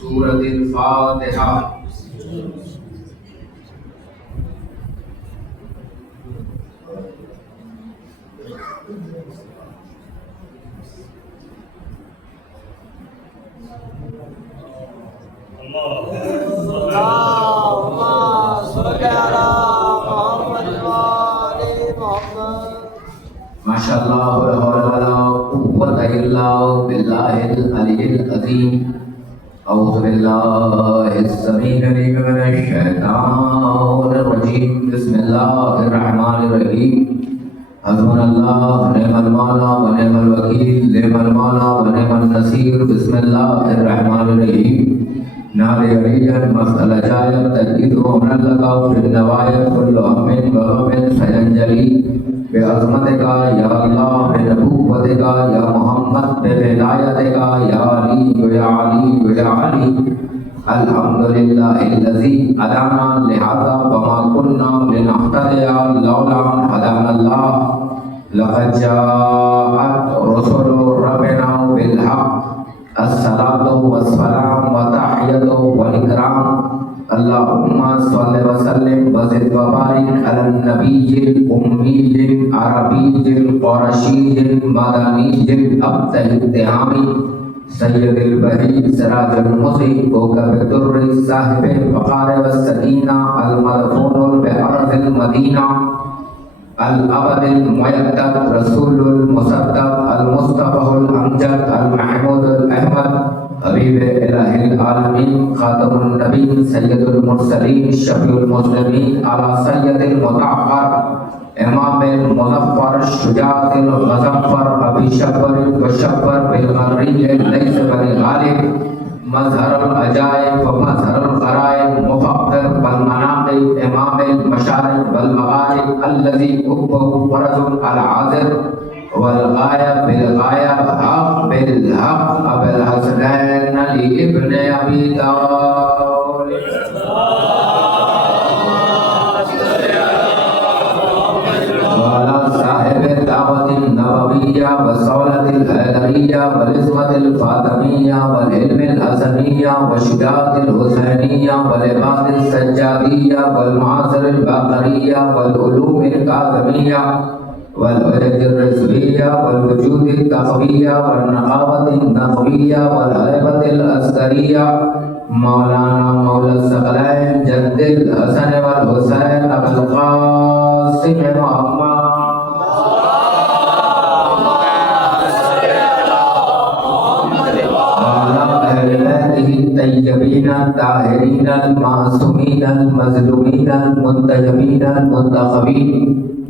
सूरतिल फातिहा। माशाअल्लाह ला हौला वला कुव्वता इल्ला बिल्लाहिल अलिय्यिल अज़ीम। अऊज़ु बिल्लाहिस समीइल अलीम मिनश शैतानिर रजीम। बिस्मिल्लाहिर रहमानिर रहीम। हस्बुनल्लाहु व निअमल मौला व निअमल वकील, निअमल मौला व निअमन नसीर। बिस्मिल्लाहिर रहमानिर रहीम। नादे अलियन मसल जाय तजीदु अमरन लका फिन नवाया कुल्लु अमिन व गमिन सयंजली बेअज़मतिका या अल्लाह, बेनबुव्वतिका या मोहम्मद, बेविलायतिका या अली या अली या अली। अल्हम्दुलिल्लाहिल्लज़ी हदाना लिहाज़ा वमा कुन्ना लिनहतदिया लौला अन हदानल्लाह। लक़द जाअत रुसुलु रब्बिना बिल हक़्क़। अस्सलातु वस्सलाम व तहियतु व इकराम। अल्लाहुम्मा सल्लि व सल्लिम व ज़िद व बारिक अलन नबिय्यिल उम्मिय्यिल अरबिय्यिल क़ुरशिय्यिल मदनिय्यिल अब्दहित तिहामी सय्यदिल बरी सिराजुल मुज़ीब कोकबुद्दुर्रि साहिबे फ़क़ार व सकीना अल मदफूनुल बिअर्ज़िल मदीना अल अबदिल मुयद्दद रसूलुल मुसद्दद अल मुस्तफ़ाउल अमजद अल महमूदुल अहमद हबीबे इलाहिल आलमीन खातमुन नबीय्यीन सय्यदुल मुरसलीन शफीउल मुज़लिमीन अला सय्यदिल मुतअह्हर इमामिल मुज़फ़्फ़र शुजाअतिल गज़फ़्फ़र अबी शब्बरिल मुशब्बर बिल मर्रिय्यिल लैस बनि गालिब मज़हरुल अजाइब व मज़हरुल ग़राइब मुफ़क्किर वल मनाक़िब इमामिल मशारिक़ वल मग़ारिब अल्लज़ी हुब्बुहु फ़रज़ुन अल आज़िर वल गायब बिल गायब हक़ बिल हक़ अबुल हसनैन अली इब्न अबी तालिब। वाला साहिब दावतिन नबविय्या व सौलतिल हैदरिय्या व इस्मतिल फातिमिय्या व इल्मिल हसनिय्या व शुजाअतिल हुसैनिय्या व लिबासिस सज्जादिय्या व मआसिरिल बाक़रिय्या व उलूमिल काज़िमिय्या वल उजजर रज़विय्या वल वजूदित तक़विय्या व नक़ावतिन नक़विय्या वल हैबतिल अस्करिय्या मौलाना मौला सकलैन जद्दिल हसन वल हुसैन अबुल क़ासिम मोहम्मद तय्यबीन ताहिरीन मासूमीन मज़लूमीन मुंतजबीन मुंतखबीन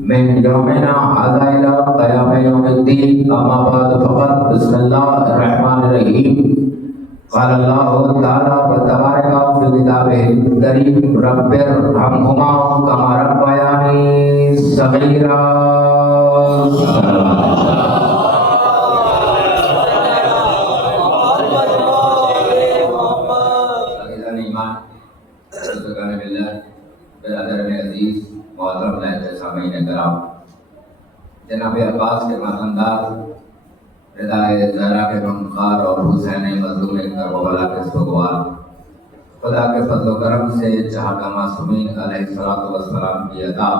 मिन यौमिना हाज़ा इला क़याम यौमिद्दीन। अम्मा बाद फ़क़त बिस्मिल्लाहिर रहमानिर रहीम। क़ाल अल्लाहु तआला व तबारक फ़ी किताबिहिल करीम रब्बिरहम्हुमा कमा रब्बयानी सग़ीरा। जनाब अब्बास के मातमदार रिदाए ज़हरा के गमख़ार और हुसैन मज़लूम करबला के सुगवार खुदा के फज़ल व करम से जहाँ का मासूमीन अलैहिस्सलातु वस्सलाम की अता,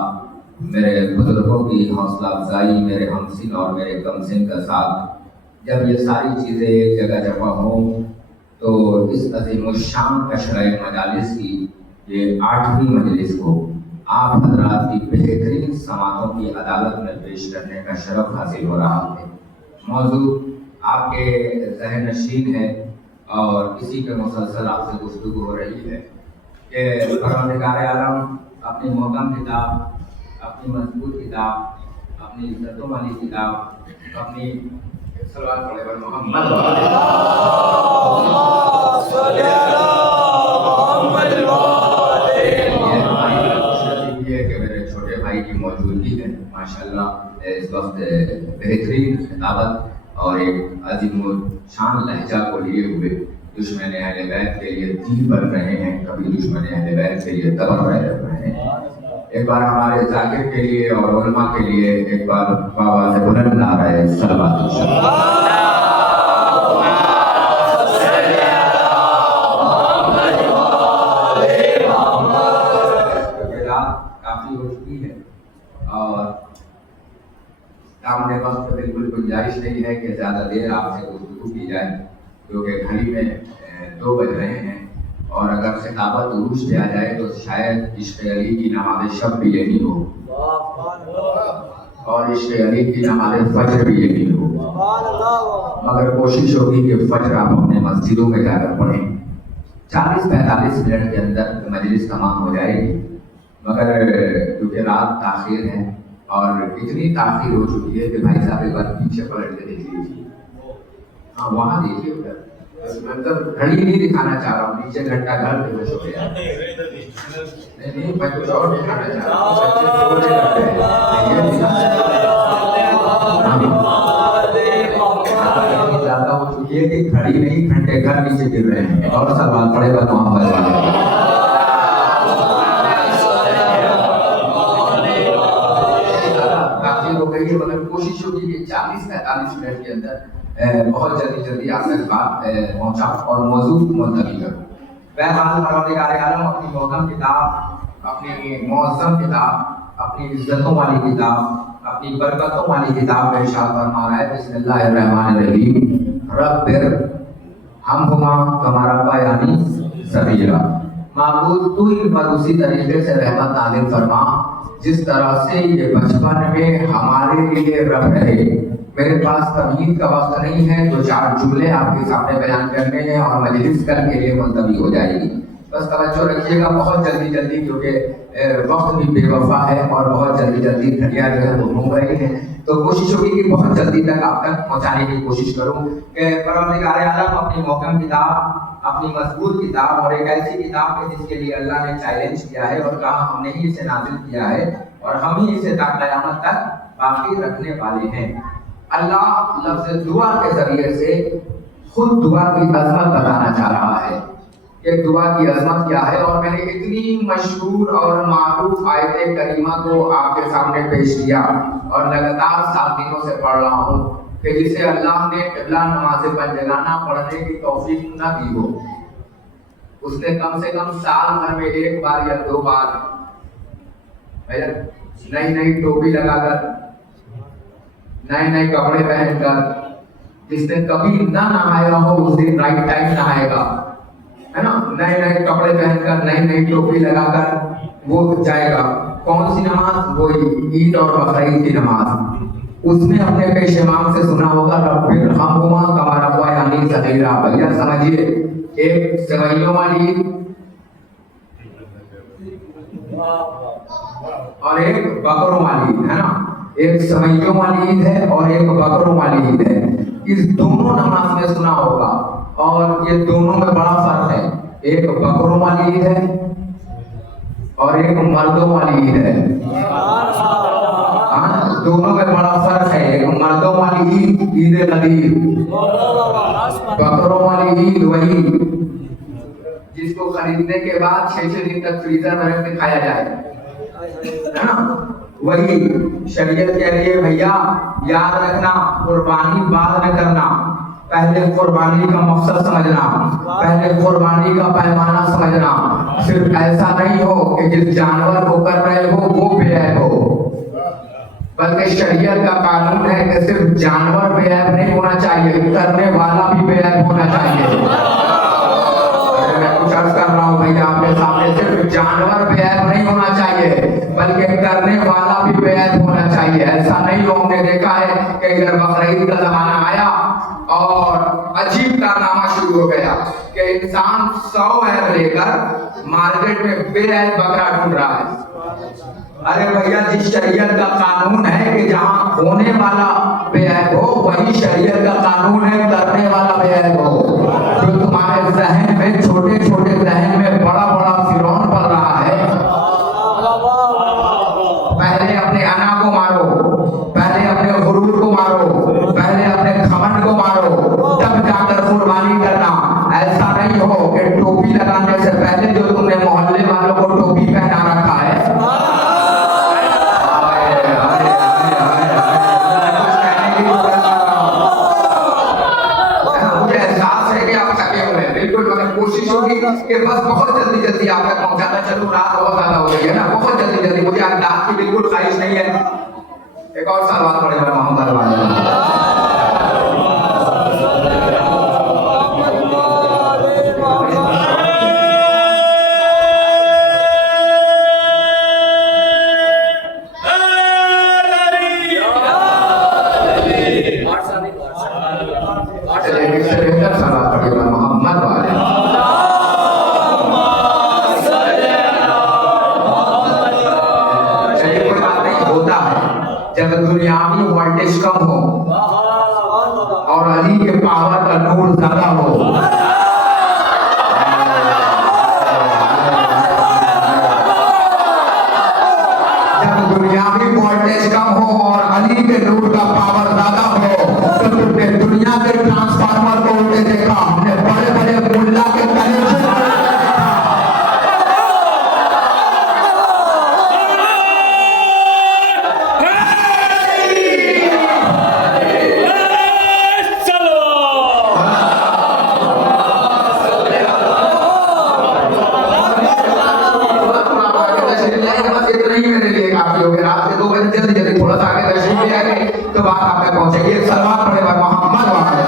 मेरे बुजुर्गों की हौसला अफजाई, मेरे हमसिन और मेरे कमसिन का साथ, जब ये सारी चीज़ें एक जगह जमा हों तो इस अज़ीमुश्शान अशराए मजालिस की ये 8वीं मजलिस को आप हज़रात की बेहतरीन समातों की अदालत में पेश करने का शरफ हासिल हो रहा है। मौजू आपके ज़हन नशीन है और इसी पे मुसलसल आपसे गुफ्तगू हो रही है कि परवरदिगार आलम अपनी मोहकम किताब, अपनी मजबूत किताब, अपनी इज्जतों वाली किताब, अपनी सल्लल्लाहु अलैहि मोहम्मद की मौजूदगी है। माशाअल्लाह इस वक्त बेहतरीन खिताबत और एक अजीम शान लहजा को लिए हुए दुश्मन अहले बैत के लिए तीर बन रहे हैं, कभी दुश्मन अहले बैत के लिए तबर रहे हैं। एक बार हमारे जाकिर के लिए और उलमा के लिए एक बार बाबा से बुलंद नारे सल्लल्लाहु अलैहि वसल्लम। है कि ज़्यादा देर आपसे गुफ्तगू की जाए, क्योंकि घड़ी में 2 बज रहे हैं और अगर खिताबत उरूज पे आ जाए तो शायद इश्क़ अली की नमाज़ शब भी लेनी हो और इश्क़ अली की नमाज़ फजर भी लेनी हो। मगर कोशिश होगी कि फजर आप अपने मस्जिदों में जाकर पढ़ें। 40-45 मिनट के अंदर मजलिस तमाम हो जाएगी, मगर क्योंकि रात ताख़ीर है और इतनी ताख़ीर हो चुकी है कि भाई साहब एक बार पीछे पलट के देख लीजिए। हाँ, वहाँ देखिए उधर, मतलब घड़ी नहीं दिखाना चाह रहा हूँ, नीचे घंटा घर बेहोश हो गया। नहीं, मैं कुछ और दिखाना चाह रहा हूँ। बच्चे सो रहे ज़्यादा हो चुकी है कि घड़ी नहीं घंटे घर नीचे गिर रहे हैं और सवाल पड़ेगा तो वहाँ पर हो गई है। मगर कोशिश होगी कि 40-45 मिनट के अंदर बहुत जल्दी आप तक बात पहुँचा और मौजूद मुलतवी करूँ। बहरहाल परवरदिगार आलम अपनी मोहकम किताब, अपनी मौज़म किताब, अपनी इज्जतों वाली किताब, अपनी बरकतों वाली किताब में इरशाद फरमा रहा है, बिस्मिल्लाहिर्रहमानिर्रहीम, रब्बिर हमहुमा कमा रब्बयानी सगीरा। माबूद तू इन पर उसी तरीके से रहमत नाज़िल फरमा जिस तरह से ये बचपन में हमारे लिए रब रहे। मेरे पास तमीज़ का वक्त नहीं है, 2-4 जुमले आपके सामने बयान करने हैं और मजलिस कल के लिए मुलतवी हो जाएगी। बस तवज्जो रखिएगा बहुत जल्दी, क्योंकि वक्त भी बेवफा है और बहुत जल्दी घड़ियाँ जो है वो घूम रही हैं, तो कोशिश होगी कि बहुत जल्दी तक आप तक पहुँचाने की कोशिश करूँ कि परवरदिगार आलम अपनी मोहकम किताब, अपनी मजबूत किताब और एक ऐसी किताब है जिसके लिए अल्लाह ने चैलेंज किया है और कहा हमने ही इसे नाजिल किया है और हम ही इसे ता क़यामत तक बाकी रखने वाले हैं। अल्लाह लफ्ज़ दुआ के ज़रिए से खुद दुआ की अज़मत बताना चाह रहा है कि दुआ की अज़मत क्या है। और मैंने इतनी मशहूर और मारूफ आयत करीमा को आपके सामने पेश किया और लगातार 7 दिनों से पढ़ रहा हूँ कि जिसे अल्लाह ने क़िबला नमाज़ पंजगाना पढ़ने की तौफीक न दी हो, उसने कम से कम साल भर में 1 बार या 2 बार नई टोपी लगाकर, नए कपड़े पहनकर, जिसने कभी ना नहाया हो उस दिन राइट टाइम नहाएगा, है ना। नए कपड़े पहनकर, नई टोपी लगाकर वो जाएगा। कौन सी नमाज? वो ईद और बकरीद की नमाज। उसने अपने पेश इमाम से सुना होगा रब्बिर हमहुमा कमा रब्बयानी सगीरा। भैया समझिए, एक सेवइयों वाली और एक बकरों वाली ईद है ना। एक सेवइयों वाली ईद है और एक बकरों वाली ईद है। इस दोनों नमाज में सुना होगा और ये दोनों में बड़ा फर्क है। एक बकरों वाली ईद है और एक मर्दों वाली ईद है। दोनों में बड़ा फर्क है। एक मर्दों वाली ईद ईद गदीर, बकरों वाली ईद वही जिसको खरीदने के बाद 6 दिन तक फ्रीजर में रख के खाया जाए, है ना। वही शरीयत कह रही है भैया याद रखना, कुर्बानी बाद में करना, पहले कुर्बानी का मकसद समझना, पहले कुर्बानी का पैमाना समझना। सिर्फ ऐसा नहीं हो कि जिस जानवर को कर रहे हो वो बेऐब हो, बल्कि शरीयत का कानून है कि सिर्फ जानवर बेऐब नहीं होना चाहिए, करने वाला भी बेऐब होना चाहिए। मैं कुछ अर्ज कर रहा हूँ भैया आपके सामने, सिर्फ जानवर बेऐब नहीं होना चाहिए बल्कि करने वाला भी बेऐब होना चाहिए। ऐसा नहीं हो, हमने देखा है कि इधर बकरीद का जमाना आया और अजीब कारनामा शुरू हो गया कि इंसान 100 ऐब लेकर मार्केट में बेऐब बकरा ढूंढ रहा है। अरे भैया, जिस शरीयत का कानून है कि जहाँ होने वाला बेऐब हो वही शरीयत का कानून है करने वाला बेऐब हो। जो तुम्हारे जहन में छोटे जहन में बड़ा फिरौन पड़ रहा है, पहले अपने अना को मारो, पहले अपने गुरूर को मारो, पहले अपने घमंड को मारो, तब जाकर कुर्बानी करना। ऐसा नहीं हो कि टोपी लगाने से पहले जो तुमने मोहल्ले वालों को टोपी पहना रखा है, कोशिश होगी कि बस बहुत जल्दी आप तक पहुंचाता चलूं। रात बहुत ज्यादा हो गई है ना, बहुत जल्दी मुझे अंदाज की बिल्कुल ख्वाहिश नहीं है। एक और सवाल पड़ेगा मोहम्मद वाले चलिए इससे बेहतर सलात पढ़िए मोहम्मद वाले। चलिए कोई बात नहीं, होता है जब दुनियावी वोल्टेज कम हो और अली के पावर का नूर ज्यादा हो। जब दुनियावी वोल्टेज कम हो और अली के नूर का पावर ज्यादा हो, तो तुमने दुनिया के ट्रांसफार्मर को उल्टे देखा, हमने बड़े बड़े मुल्ला के कनेक्शन थोड़ा सा आगे तशरीफ ले आएंगे तो बात आप तक पहुंचेगी। एक सलवात पढ़े भाई मोहम्मद वाले।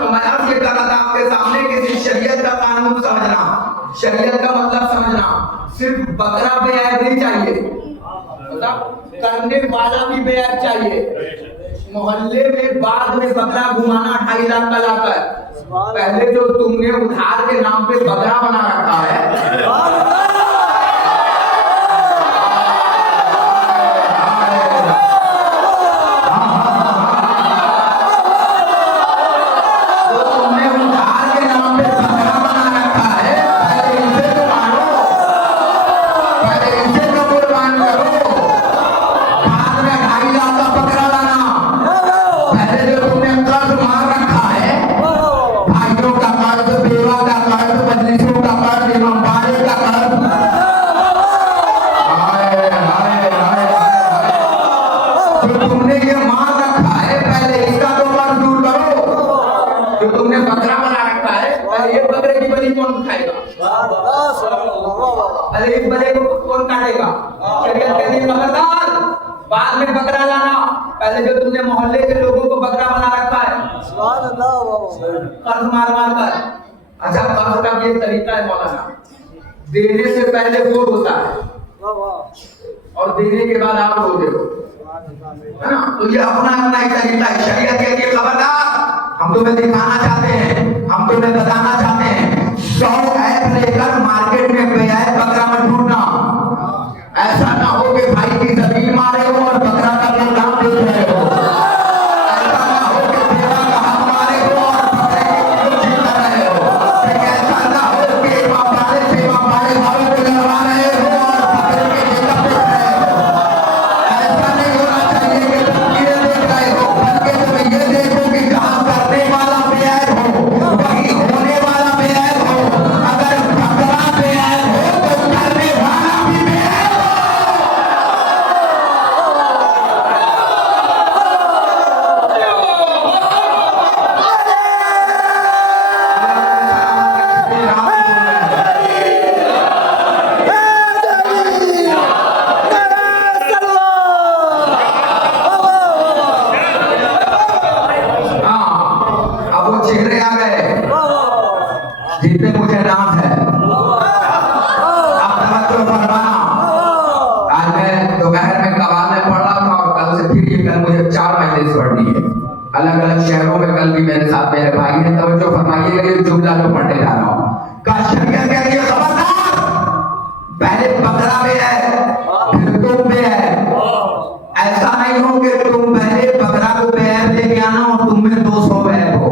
तो मैं आज ये कर रहा था आपके सामने कि शरीयत का कानून समझना, शरीयत का मतलब समझना, सिर्फ बकरा बेअद नहीं चाहिए, मतलब करने वाला भी बेअद चाहिए। मोहल्ले में बाद में बकरा घुमाना 2.5 लाख का लाकर, पहले जो तुमने उधार के नाम पे बकरा बना रखा है, तुमने बकरा बना रखा है, एक बकरे की बलि कौन खाएगा? अरे एक बकरे को कौन काटेगा? शरीयत कहती है खबरदार, बाद में बकरा लाना, पहले जो तुमने मोहल्ले के लोगों को बकरा बना रखा है कर्ज मार मार कर। अच्छा, कर्ज का भी एक तरीका है मौलाना, देने से पहले वोट होता है और देने के बाद आप होते हो, है ना? तो ये अपना अपना एक तरीका है। शरीयत कहती है खबरदार, हम तुम्हें दिखाना चाहते हैं, हम तुम्हें बताना चाहते हैं, 100 ऐप लेकर मार्केट में बेअद बकरा मत ढूंढना। ऐसा ना हो कि भाई की जमीन मारे हो और बकरा का प्रोग्राम देख रहे हो। ऐसा ना हो कि बेवा का हक मारे हो और बकरे की जीत कर रहे हो। ऐसा ना हो कि सेवा पाले वालों को लड़वा रहे हो और बकरे के जेब देख रहे हो। ऐसा नहीं होना चाहिए कि तुम ये देख रहे हो, बल्कि तुम ये देखो कि जहाँ करने वाला बेअद हो वही होने वाला बेअद हो। अगर बकरा बेअद हो तो करने वाला भी बेअद हो। चेहरे आ गए जिनपे मुझे नाम है, अब तवज्जो फरमाना। आज मैं दोपहर में कवाल में पढ़ रहा था और कल से फिर ये कल मुझे 4 महीने से पढ़नी है, अलग अलग शहरों में। कल भी मेरे साथ मेरे भाई ने, तवज्जो फरमाइएगा ये जुमला जो पढ़ने जा रहा हूँ। का शरीयत कहती है खबरदार, पहले बकरा में है फिर तुम में है। ऐसा नहीं हो कि तुम पहले बकरा को बेअद लेके आना और तुम में 200 बेअद हो।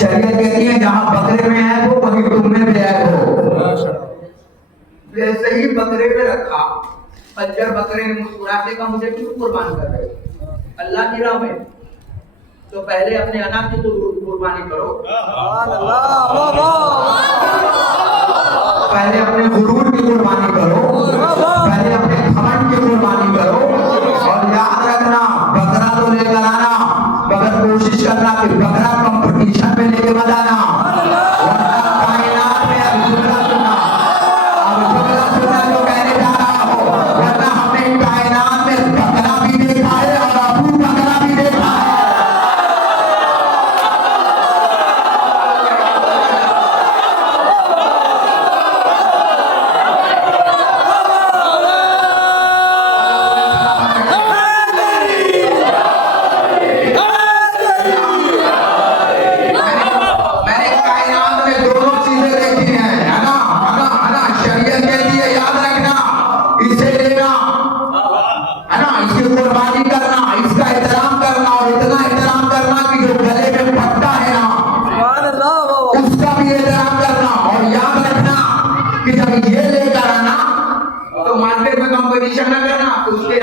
शरीयत कहती है जहां बकरे में है वो वहीं तुम में बेअद हो। जैसे ही बकरे पे रखा, पंजर बकरे ने मुस्कुराते का मुझे क्यों कुर्बान कर रहे हो? अल्लाह की राह में तो पहले अपने अनाज की कुर्बानी करो, पहले अपने गुरूर की कुर्बानी करो, पहले अपने घमंड की कुर्बानी करो। और याद रखना, बकरा तो लेकर आना मगर कोशिश करना कि बकरा कंपटीशन में लेके मत आना। कायनात में अब जुमला सुनना जो कहने जा रहा हो, वरना हमने कायनात में बकरा भी देखा है और अबू बकरा भी देखा है।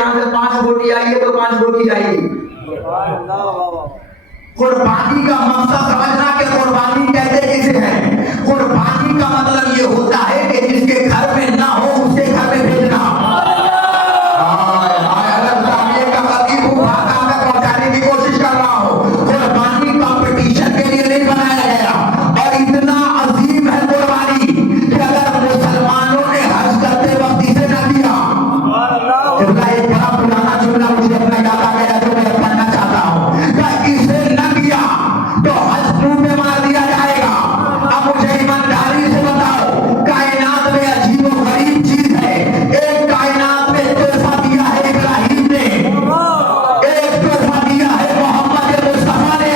यहाँ से 5 बोटी आई है तो 5 बोटी जाएगी। कुर्बानी का मकसद समझना कि कुर्बानी कहते किसे हैं। कुर्बानी का मतलब ये होता है कि जिसके घर में ना हो उसके घर में भेजना। पहुंचाने की कोशिश कर रहा हो। कुर्बानी कंपटीशन के लिए नहीं बनाया गया और इतना अजीम है कुर्बानी कि अगर मुसलमानों ने हज करते वक्त इसे न किया, एक बड़ा पुराना जुमला मुझे अपना याद आ गया जो मैं पढ़ना चाहता हूँ, इसे न किया तो हज मुंह में मार दिया जाएगा। अब मुझे ईमानदारी से बताओ, कायनात में अजीब और गरीब चीज है। एक कायनात में तोहफा दिया है इब्राहिम ने, एक तोहफा दिया है मोहम्मद मुस्तफा ने,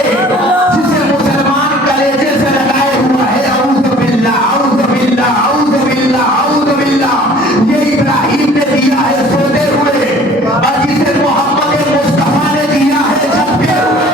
जिसे मुसलमान कलेजे से लगाए हुआ है। औज़ु बिल्लाह, औज़ु बिल्लाह, औज़ु बिल्लाह, औज़ु बिल्लाह। ये इब्राहिम ने दिया है सोते हुए और जिसे मोहम्मद मुस्तफा ने दिया है जगते हुए।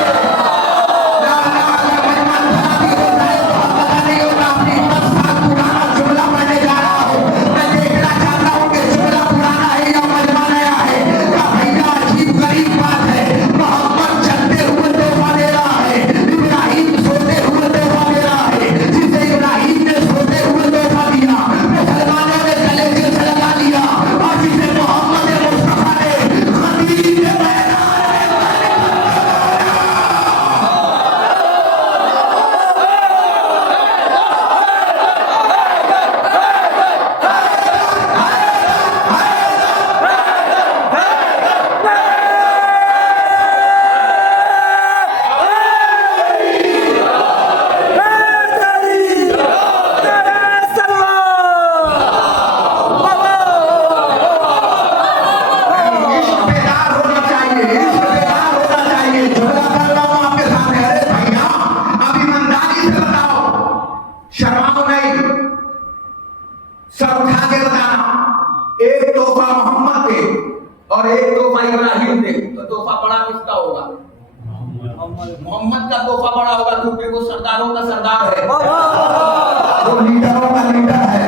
मोहम्मद का तोहफा बड़ा होगा क्योंकि वो सरदारों का सरदार है, वो लीडरों का लीडर है,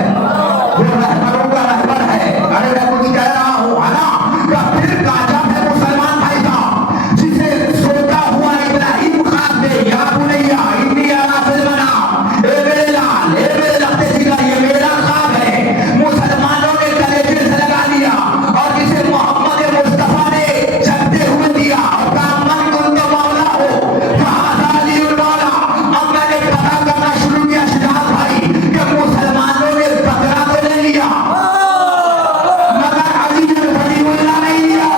वो रहबरों का रहबर है। अरे मैं कुछ कह रहा हूँ है ना। फिर गाजा है मुसलमान भाई साहब, जिसे सोता हुआ इब्राहिम खान दे या बुनैया इन्नी अरा फिल मनाम, ए मेरे लाल, ए मेरे लगते जिला, ये मेरा ख्वाब है। मुसलमानों ने कलेजे से लगा लिया और जिसे मोहम्मद मुस्तफा ने जगते हुए दिया और कहा मन कुन तो मौला हो। अब मैंने पता करना शुरू किया शहजाद भाई कि मुसलमानों ने बकरा तो ले लिया मगर अली ने वलीउल्लाह नहीं लिया।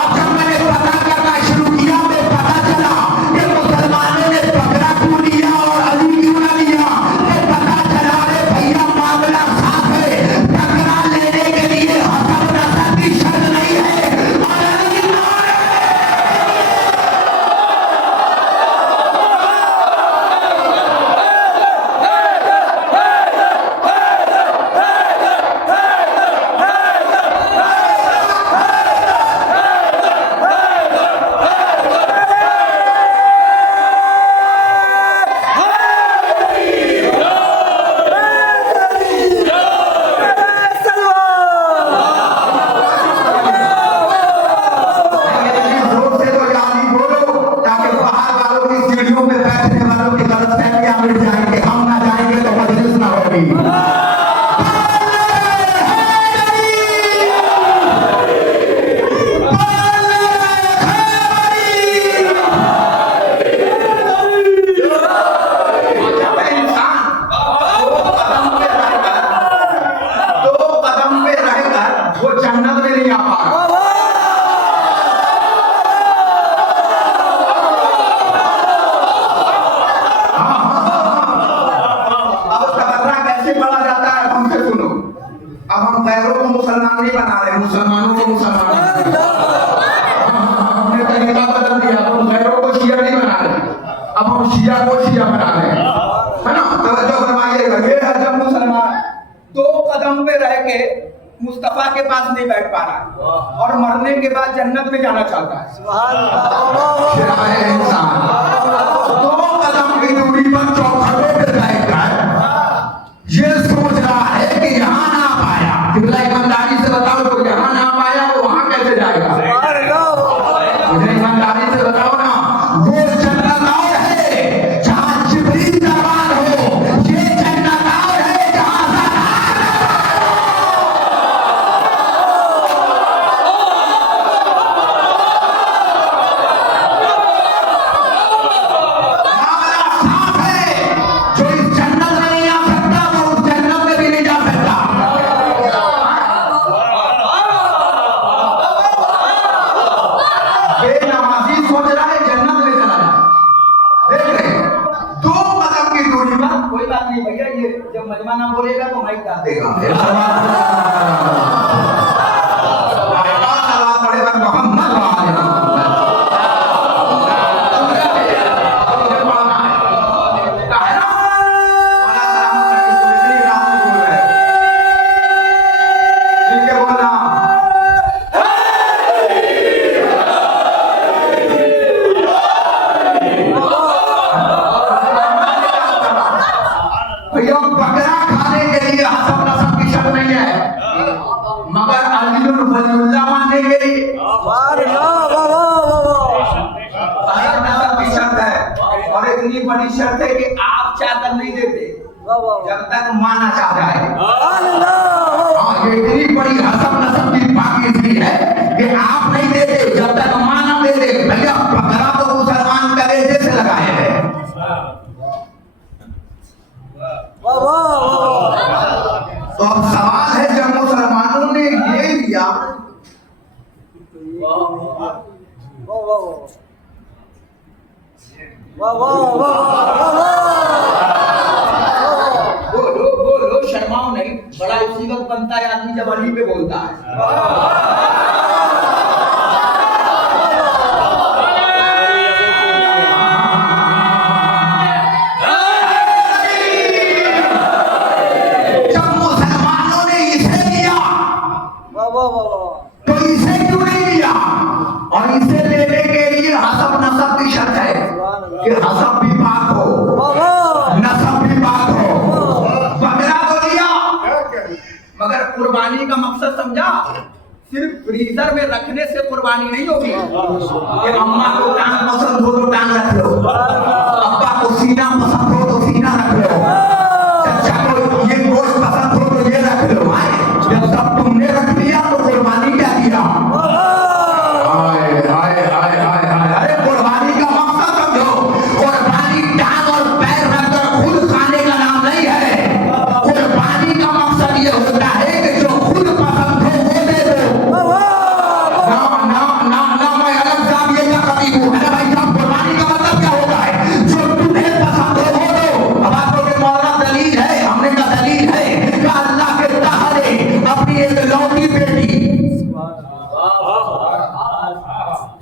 अब जब मैंने पता करना शुरू किया तो पता चला कि मुसलमानों ने बकरा क्यों लिया और अली क्यों ना लिया। तो पता चला रे भैया मामला साफ है, बकरा लेने के लिए हसब नसब की शर्त नहीं है और अली मुसलमानों को मुसलमान हमने तरीका बदल दिया। हम गैरों को शिया नहीं बना रहे, अब हम शिया को शिया बना रहे हैं, है ना। तवज्जो फरमाइएगा। ये है जब मुसलमान 2 कदम पे रह के मुस्तफा के पास नहीं बैठ पा रहा और मरने के बाद जन्नत में जाना चाहता है। सुभान अल्लाह। इंसान 2 कदम की दूरी पर चौखटों पे बैठकर ये सोच रहा है कि यहाँ ना पाया। ईमानदारी से बताओ, तो यहाँ ना पाया वो वहां कैसे जब मजमा ना बोलेगा तो माइक डाल देगा। बड़ी शर्त है कि आप चादर नहीं देते जब तक माना चाह जाए। ये इतनी बड़ी हसब नसब की पाकिज़गी है कि आप नहीं देते जब तक माना दे दे। भैया बकरा तो मुसलमान कलेजे से लगाए हैं। तो अब सवाल है जब मुसलमानों ने ये लिया बोलो शर्माओ नहीं, बड़ा उसी वक्त बनता है आदमी जब अली पे बोलता है। जब मुसलमानों ने इसे लिया तो इसे क्यों नहीं लिया? और इसे लेने के लिए हसब नसब की शर्त है कि हसब भी पाक हो, नसब भी पाक हो। बकरा तो लिया मगर कुर्बानी का मकसद समझा? सिर्फ फ्रीजर में रखने से कुर्बानी नहीं होगी कि अम्मा को टांग पसंद हो तो टांग रख लो, अब्बा को सीना पसंद हो तो सीना रख लो, चचा को ये गोश्त पसंद हो तो ये रख लो। जब सब तुमने रख लिया तो कुर्बानी क्या दिया? अरे कुर्बानी का मकसद समझो। कुर्बानी टांग और पैर रखकर खुद खाने का नाम नहीं है। कुर्बानी का मकसद ये होता है कि जो खुद पसंद हो वो दे दो। ना मैं अलग साहब ये क्या करीब हूँ। अरे भाई साहब कुर्बानी का मतलब क्या होता है? जो तुम्हें पसंद हो वो दो। अब आपको के मौलाना दलील है, हमने का दलील है कि अल्लाह के ताहरे अपनी एक लौटी बेटी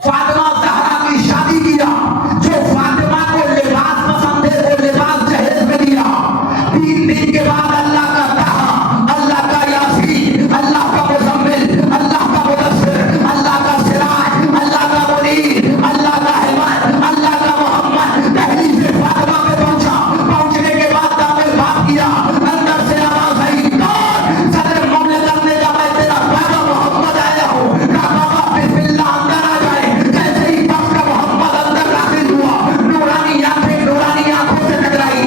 फातिमा ज़हरा की शादी किया। जो फातिमा को लिबास पसंद है वो लिबास जहेज में दिया। 3 दिन के बाद अल्लाह का ताहा, अल्लाह का यासीन, अल्लाह का मुज़म्मिल, अल्लाह का मुदस्सिर, अल्लाह का सिराज, अल्लाह का मुनीर, अल्लाह का हिमायत, अल्लाह का मोहम्मद दहलीज से फातिमा पे पहुंचा। पहुंचने के बाद दाखिल बात किया, अंदर से आवाज आई, कौन? सदर मुमलिकत ने कहा मैं तेरा बाबा मोहम्मद आया हूँ। कहा बाबा बिस्मिल्लाह अंदर आ जाए। जैसे ही डॉक्टर मोहम्मद अंदर दाखिल हुआ, नूरानी आंखों से टकराई।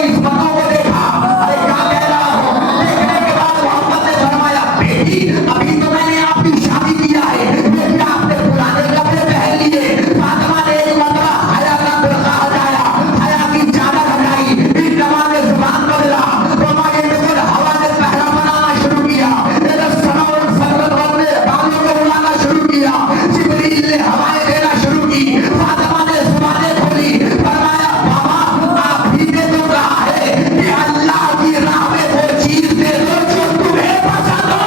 इस्मतों को देखा। अरे क्या कह रहा हो? देखने के बाद मोहम्मद ने फरमाया, बेटी अभी तो मैंने आपकी शादी किया है, बेटी आपने पुराने कपड़े पहन लिए। फातिमा ने एक मरतबा हया का बुर्का हटाया, हया की चादर हटाई, इन जमा ने जुबान बदला, रोमा के बिल्कुल हवा ने पहरा बनाना शुरू किया। इधर सनौर सरवत ने बालों को उड़ाना शुरू किया। जिब्रील ने हवाएं देना शुरू की। फातिमा ने जुबानें खोली, फरमाया बाबा आप ही ने तो कहा है कि अल्लाह की राह में वो चीज दे दो जो तुम्हें पसंद हो।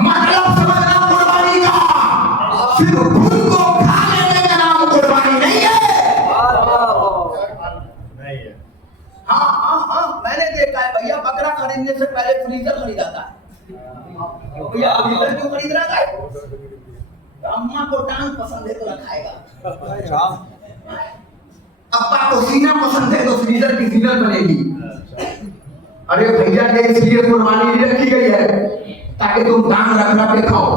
मतलब समझना कुर्बानी का सिर्फ खुद को खा लेने का नाम कुर्बानी नहीं है। हाँ मैंने देखा है भैया, बकरा खरीदने से पहले फ्रीजर खरीदा था। भैया फ्रीजर क्यों खरीद रहा है? अम्मा को टांग पसंद है तो रखाएगा, अब्बा को सीना पसंद है तो फ्रीजर की जीनत बनेगी। अरे भैया ये इसलिए कुर्बानी रखी गई है ताकि तुम दान रख के खाओ।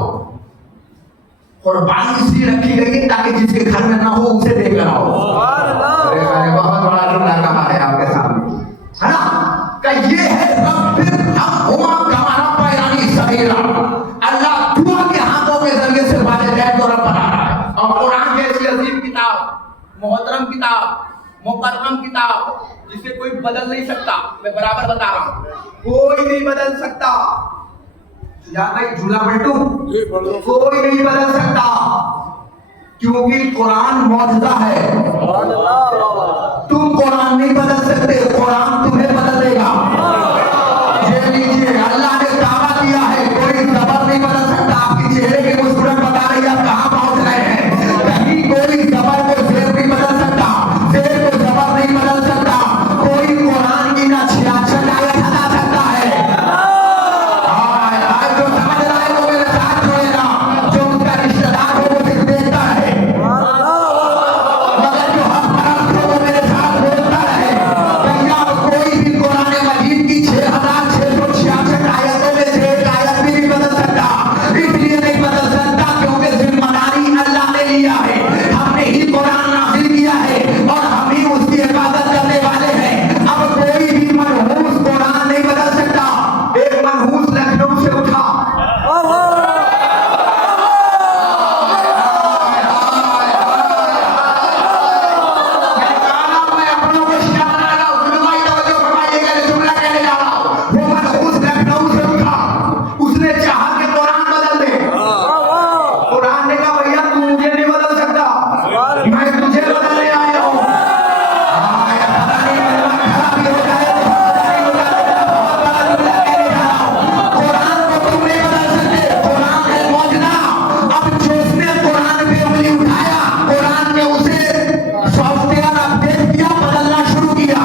कुर्बानी इसलिए रखी गई है ताकि जिसके घर में ना हो उसे देकर आओ। अरे मैंने बहुत बड़ा जुमला कहा है आपके सामने, है ना? कि ये है रब्बिर हमहुमा कमा रब्बयानी सगीरा। अल्लाह दुआ के हाथों के जरिए से वालिदैन को रब बना रहा है। और कुरान के ऐसी अजीब मोहतरम किताब, मुकर्रम किताब, जिसे कोई बदल नहीं सकता। मैं बराबर बता रहा हूँ, कोई नहीं बदल सकता। झूला पलटू, कोई नहीं बदल सकता, क्योंकि कुरान मौजूदा है। तुम कुरान नहीं बदल सकते, कुरान तुम्हें बदल देगा। ये लीजिए, अल्लाह ने दावा दिया है, कोई जबर नहीं बदल सकता। आपकी चेहरे की मुस्कुराहट बता रही है आप कहां पहुंच रहे हैं। कहीं कोई जबर को शेर नहीं बदल सकता, शेर को जबर नहीं बदल सकता। कोई कुरान की ना 66 आयत हटा सकता है। आज जो समझ रहा है वो मेरे साथ जुड़ेगा, जो उसका रिश्तेदार हो वो सिर्फ देखता है, मगर जो हक परस्त हो वो मेरे साथ बोलता है। भैया कोई भी कुरान मजीद की 6666 आयतों में से एक आयत भी नहीं बदल सकता। इसलिए नहीं बदल सकता क्योंकि जिम्मेदारी अल्लाह ने लिया है। हमने ही कुरान नाज़िल किया है और हम ही उसकी हिफाजत करने वाले हैं। अब कोई भी मनहूस कुरान नहीं बदल सकता। एक मनहूस लखनऊ से उठा, मैं अपनों को शिया बना रहा हूं, जुल्माई तवज्जो फरमाइएगा, मैं जुमला कहने जा रहा हूं। वो मनहूस लखनऊ से उठा, उसने चाहा कि कुरान बदल दे। कुरान ने कहा भैया तू मुझे नहीं बदल सकता, मैं तुझे बदलने आया हूं। पता नहीं मेरा खराबी हो जाए तो पता नहीं हो जाए, बहुत बड़ा जुमला कहने जा रहा हूं। कुरान को तुम नहीं बदल सकते, कुरान है मौजूदा। अब जिसने कुरान पे उंगली उठाया, कुरान ने उसे सॉफ्टवेयर अपडेट किया, बदलना शुरू किया।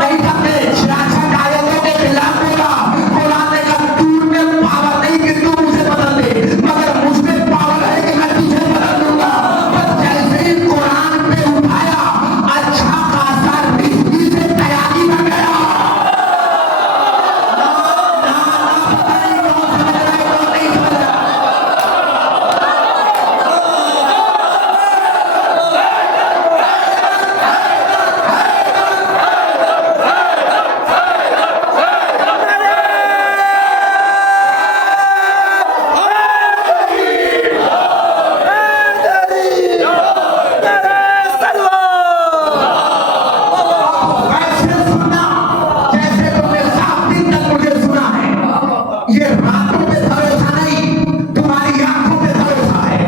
नहीं सकते, 66 आयतों के खिलाफ बोला। कुरान ने कहा तू में पावर नहीं कि तू मुझे बदल दे, मगर मुझ में पावर है कि मैं तुझे बदल दूंगा। बस जैसे ही कुरान पे उठाया, अच्छा खासा रिश्ती से तैयारी बन गया। पता नहीं कौन समझ रहा है कौन नहीं समझ रहा। वैसे सुनना जैसे तुमने 7 दिन तक मुझे सुना है। ये रातों पे भरोसा नहीं, तुम्हारी आंखों पे भरोसा है।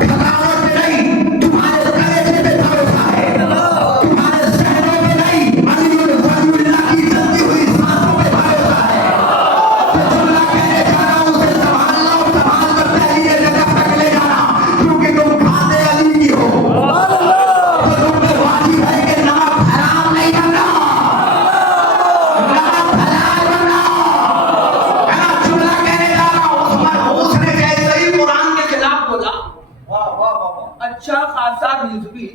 थकावट पे नहीं, तुम्हारे कलेजे पे भरोसा है। तुम्हारे सहनों पे नहीं, अलीउल वलीउल्लाह की चलती हुई सांसों पे भरोसा है। तो जुमला कहने जा रहा हूं, उसे संभालना और संभाल कर तहलील नजफ तक ले जाना, क्योंकि तुम खाते अली की हो। तो तुम पे वाजिब है कि नमक हराम नहीं बनना, नमक हलाल बनना। है ना? जुमला कहने जा रहा हूं, उस मनहूस ने जैसे ही कुरान के खिलाफ बोला, अच्छा खासा रिजवी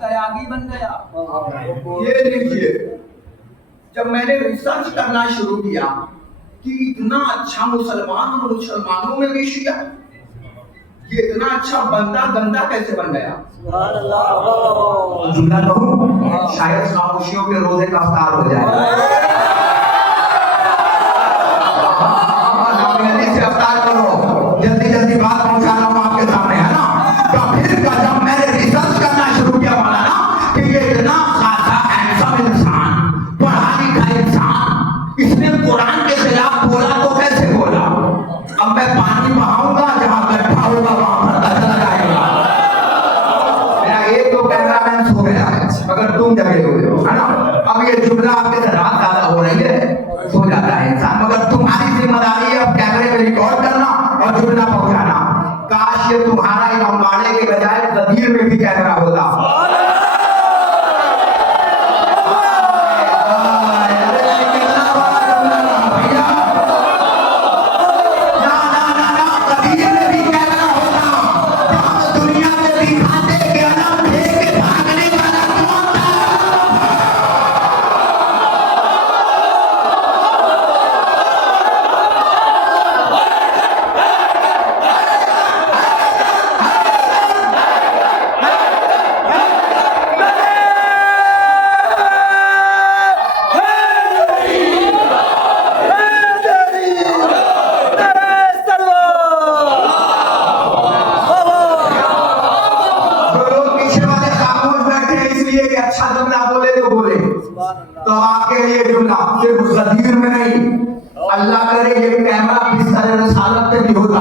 दयागी बन गया। ये लीजिए, जब मैंने रिसर्च करना शुरू किया कि इतना अच्छा मुसलमान और मुसलमानों में भी शिया, ये इतना अच्छा बंदा गंदा कैसे बन गया। जुमला कहूं, शायद खामोशियों के रोजे का अफ्तार हो जाए। जल्दी से अफ्तार करो, जल्दी जल्दी बात पहुंचा रहा हूं आपके सामने, है ना। तो फिर जब मैंने रिसर्च करना शुरू किया, माना ना कि ये इतना खासा हैंडसम इंसान, पढ़ा लिखा इंसान, इसने कुरान के खिलाफ बोला तो कैसे बोला। अब मैं पानी बहाऊंगा, जहां गड्ढा होगा वहां पता चला जाएगा। मेरा एक तो कैमरामैन सो गया है, मगर तुम जगे हुए हो, है ना। अब ये जुमला आपके साथ रात ज्यादा हो रही है, सो जाता है इंसान, मगर तुम्हारी जिम्मेदारी है अब कैमरे में रिकॉर्ड करना और जुमला पहुंचाना। काश ये तुम्हारा एक अम्बाड़े के बजाय गदीर में भी कैमरा होता। दुनिया में दिखाते कि अलम लेके भागने वाला कौन था। अच्छा जुमला बोले तो बोले। तो आपके ये जुमला सिर्फ गदीर में नहीं, अल्लाह करे ये कैमरा बिस्तर रसालत पे भी होता।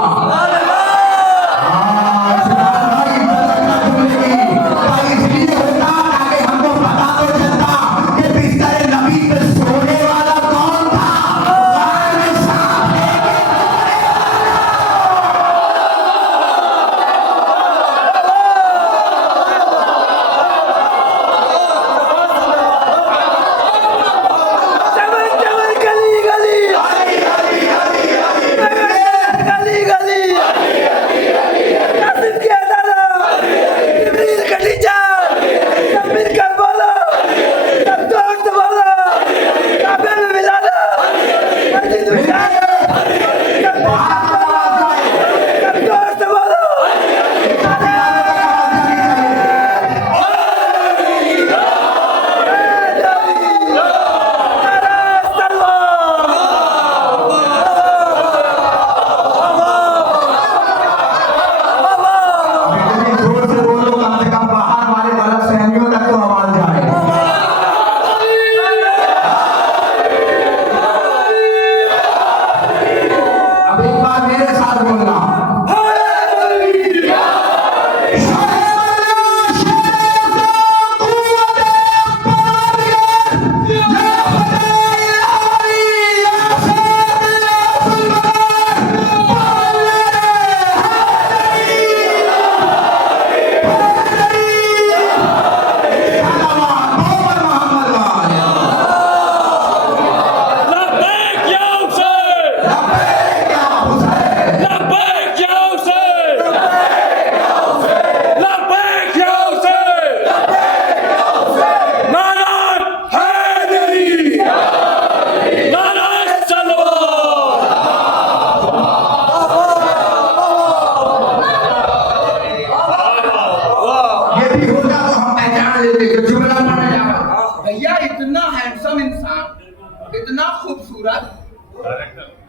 इतना खूबसूरत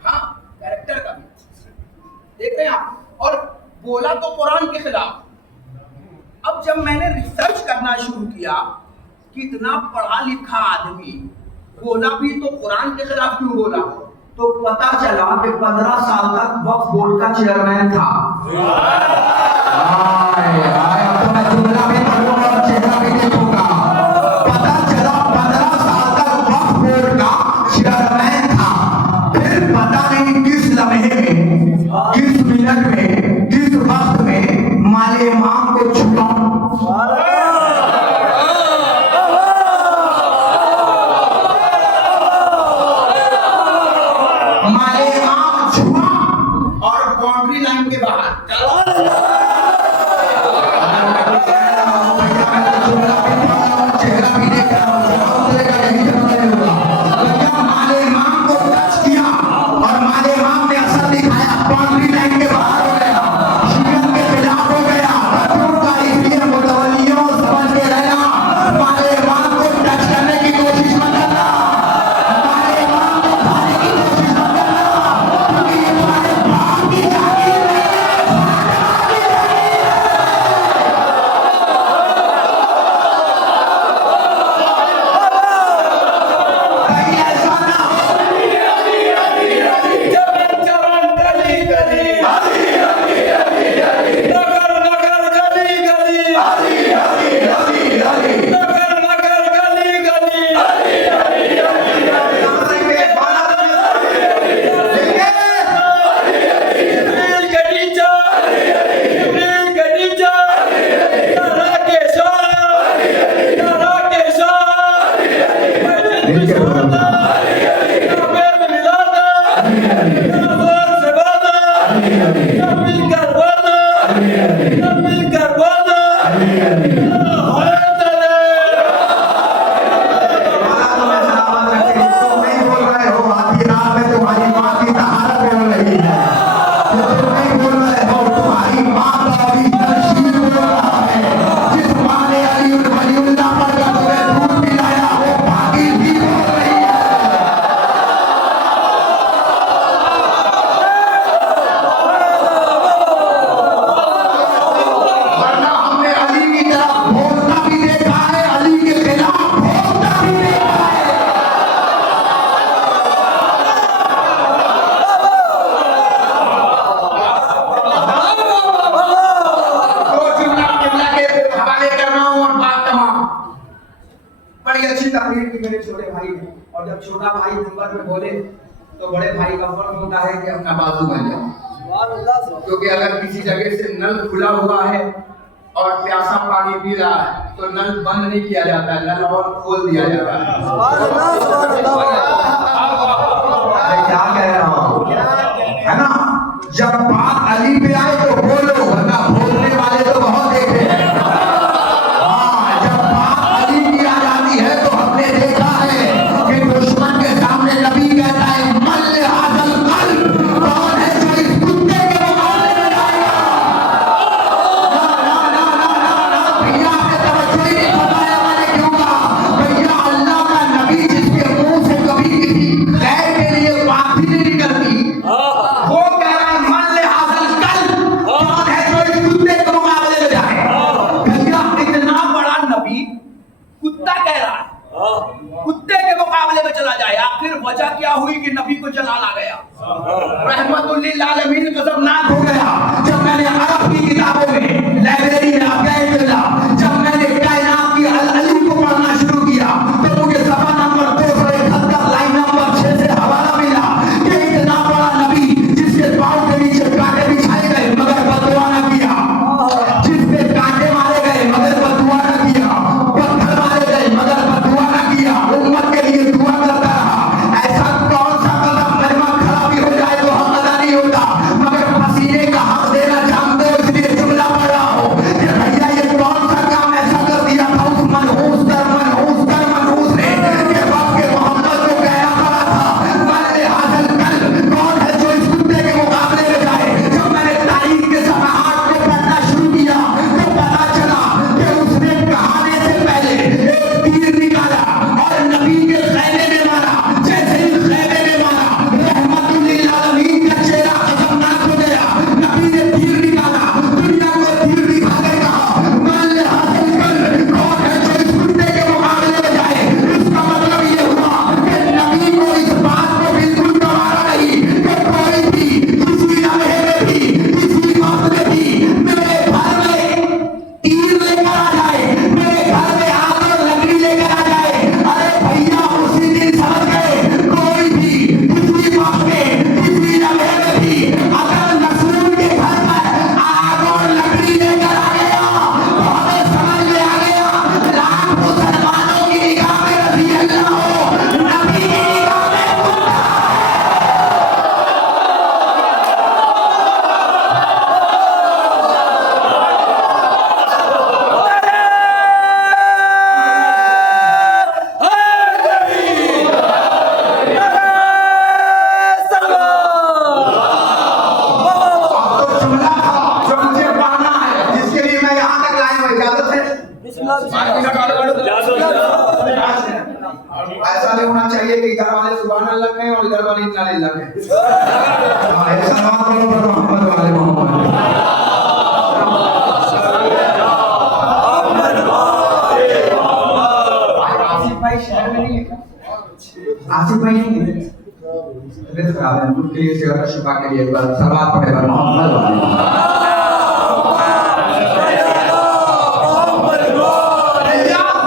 हाँ कैरेक्टर का भी देख रहे हैं आप, और बोला तो कुरान के खिलाफ। अब जब मैंने रिसर्च करना शुरू किया कि इतना पढ़ा लिखा आदमी बोला भी तो कुरान के खिलाफ क्यों बोला, तो पता चला कि 15 साल तक वक्फ बोर्ड का चेयरमैन था। तो मैं जुमला भी पढ़ूंगा और चेहरा भी देखूंगा। पता चला 15 साल तक वक्फ बोर्ड का चेयरमैन था। फिर पता नहीं किस लम्हे में, किस मिनट में, किस वक्त में माले इमाम को छुआ। माले इमाम छुआ और बाउंड्री लाइन के बाहर बड़ी अच्छी तकरीर की मेरे छोटे भाई ने, और जब छोटा भाई नंबर में बोले तो बड़े भाई का फर्ज होता है कि अपना बाजू बन जाओ, क्योंकि अगर किसी जगह से नल खुला हुआ है और प्यासा पानी पी रहा है तो नल बंद नहीं किया जाता है, नल और खोल दिया जाता है। मैं क्या कह रहा हूँ, है ना? जब बात अली पे आए तो बोलो, वरना बोलने वाले तो बहुत देखे हैं। हाँ, जब बात अली की आ जाती है तो हमने देखा है कि दुश्मन के सामने नबी कहता है मल हाजल कल, कौन है जो इस कुत्ते के मुकाबले में जाएगा? भैया आपने तवज्जो ही नहीं फरमाया, मैंने क्यों कहा? भैया अल्लाह का नबी जिसके मुंह से कभी किसी गैर के लिए बात ही नहीं निकलती, वो कह रहा है मन ले हासिल कल, कौन है जो इस कुत्ते के मुकाबले में जाए? भैया इतना बड़ा नबी कुत्ता कह रहा है, कुत्ते के मुकाबले में चला जाए। आखिर वजह क्या हुई कि नबी को जलाल आ गया, रहमतुल्लिल आलमीन गज़बनाक हो गया। जब मैंने अरब की किताबों में, लाइब्रेरी में जब मैंने कायनात की अली को पढ़ना शुरू किया तो मुझे सफा नंबर 271 लाइन नंबर 6 से हवाला मिला कि इतना बड़ा नबी जिसके पांव के नीचे कांटे बिछाए गए मगर बददुआ न किया, जिसके कांटे मारे गए मगर बददुआ न किया, पत्थर मारे गए मगर बददुआ न किया, उम्मत के लिए दुआ करता रहा। ऐसा कौन सा कदम कलमा खड़ा भी हो जाए तो हम अदा नहीं होता, मगर पसीने का हक देना जानते हो, इसलिए जुमला पढ़ रहा हो कि भैया ये कौन सा काम ऐसा कर दिया था उस मनहूस ने कि वक्त के मोहम्मद को कहना पड़ा था मल हासिल कल, कौन है जो इस कुत्ते के मुकाबले में जाए? जब मैंने तारीख के सफहात को पढ़ना शुरू किया तो पता चला कि उसने कहानी से पहले एक तीर निकाला और नबी के खैमे में मारा। जैसे ही खैमे में मारा, रहमतुल्लिल आलमीन का चेहरा खतरनाक हो गया। नबी ने तीर निकाला, दुनिया को तीर दिखा कर कहा मल हासिल कल, कौन है जो इस कुत्ते के मुकाबले में जाए? इसका मतलब ये हुआ कि नबी को इस बात को बिल्कुल गवारा नहीं कि कोई भी किसी लम्हे में भी, किसी वक्त में भी मेरे घर में तीर लेकर आ जाए, मेरे घर में आग और लकड़ी लेकर आ जाए। अरे भैया उसी दिन समझ गए, कोई भी किसी वक्त में, किसी लम्हे में भी अगर रसूल के घर पर आग और लकड़ी लेकर आ गया तो हमें समझ में आ गया लाख मुसलमानों की निगाह में रज़ी अल्लाह हो, नबी की निगाह में कुत्ता। तो जुमला जो मुझे पढ़ना है, जिसके लिए मैं यहाँ तक लाया हूँ, इजाजत है? ऐसा नहीं होना चाहिए कि इधर वाले सुभान अल्लाह कहें और इधर वाले इन्ना लिल्लाह कहें। हाँ, ऐसा ना करो पर मोहम्मद वाले मोहम्मद। आसिफ भाई शहर में नहीं है क्या? आसिफ भाई नहीं है? तबीयत खराब है, उनके लिए सेवा का शिफा के लिए एक बार सलावत पढ़े पर मोहम्मद वाले।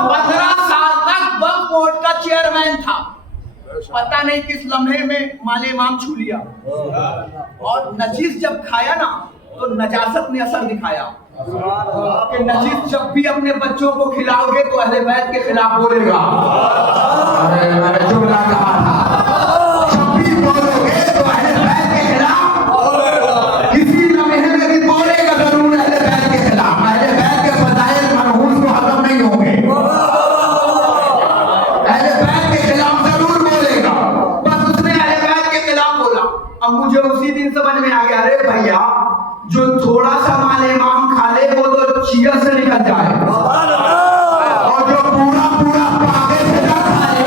15 साल तक वक्फ बोर्ड का चेयरमैन था, पता नहीं किस लम्हे में माले इमाम छू लिया, और नजीस जब खाया ना तो नजासत ने असर दिखाया कि नजीस जब भी अपने बच्चों को खिलाओगे तो अहले बैत के खिलाफ बोलेगा। अरे मैंने जुमला कहा था, जब भी बोलोगे तो अहले बैत के खिलाफ, किसी लम्हे में भी बोलेगा जरूर अहले बैत के खिलाफ। अहले बैत के फज़ाइल मनहूस को हजम नहीं होंगे, अहले बैत के खिलाफ जरूर बोलेगा। बस उसने अहले बैत के खिलाफ बोला। अब मुझे उसी दिन समझ में आ गया, अरे भैया जो थोड़ा सा माले इमाम खा ले वो तो चीयर से निकल जाए, और जो पूरा पूरा पागे से ना खा ले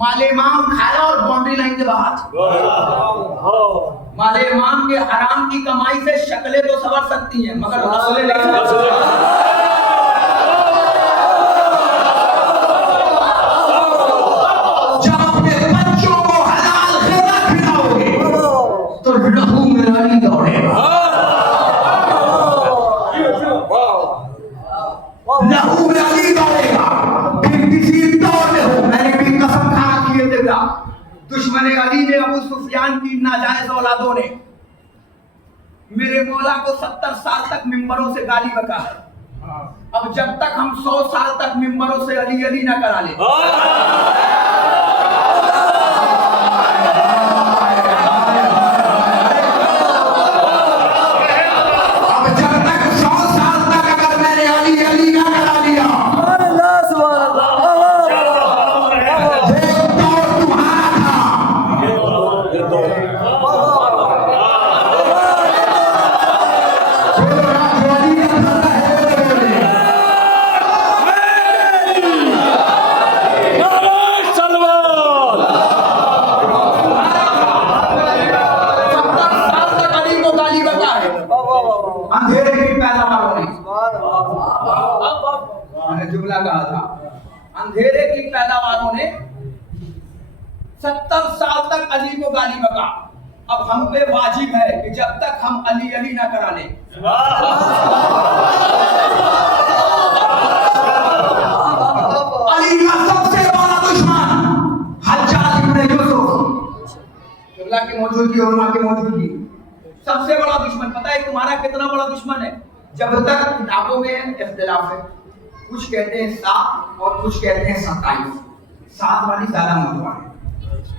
माले इमाम खाया और बाउंड्री लाइन के बाहर। माले इमाम के हराम की कमाई से शक्लें तो संवर सकती हैं मगर रसूलें नहीं संवर सकती। जब अपने बच्चों को हलाल खाना खिलाओगे तो लहू में अली दौड़ेगा, लहू में अली दौड़ेगा। फिर किसी दौर में हो, मैंने भी कसम खा रखी है तेरा दुश्मन अली ने, अबू सुफियान की नाजायज औलादों ने मेरे मौला को 70 साल तक मिंबरों से गाली बका है। अब जब तक हम 100 साल तक मिंबरों से अली अली ना करा ले, अब जब तक 100 साल तक अगर मैंने अली अली ना करा लिया, अंधेरे की पैदावार होनी। मैंने जुमला कहा था, अंधेरे की पैदावारों ने 70 साल तक अली को गाली बका। अब हम पे वाजिब है कि जब तक हम अली अली ना करा लें, अली का सबसे बड़ा दुश्मन हज्जाज इब्न यूसुफ, जुमला की मौजूदगी और मां की मौजूदगी, सबसे बड़ा दुश्मन। पता है तुम्हारा कितना बड़ा दुश्मन है? जब तक किताबों में इख्तिलाफ है, कुछ कहते हैं 7 और कुछ कहते हैं 27। 7 वाली ज्यादा मौजूद है।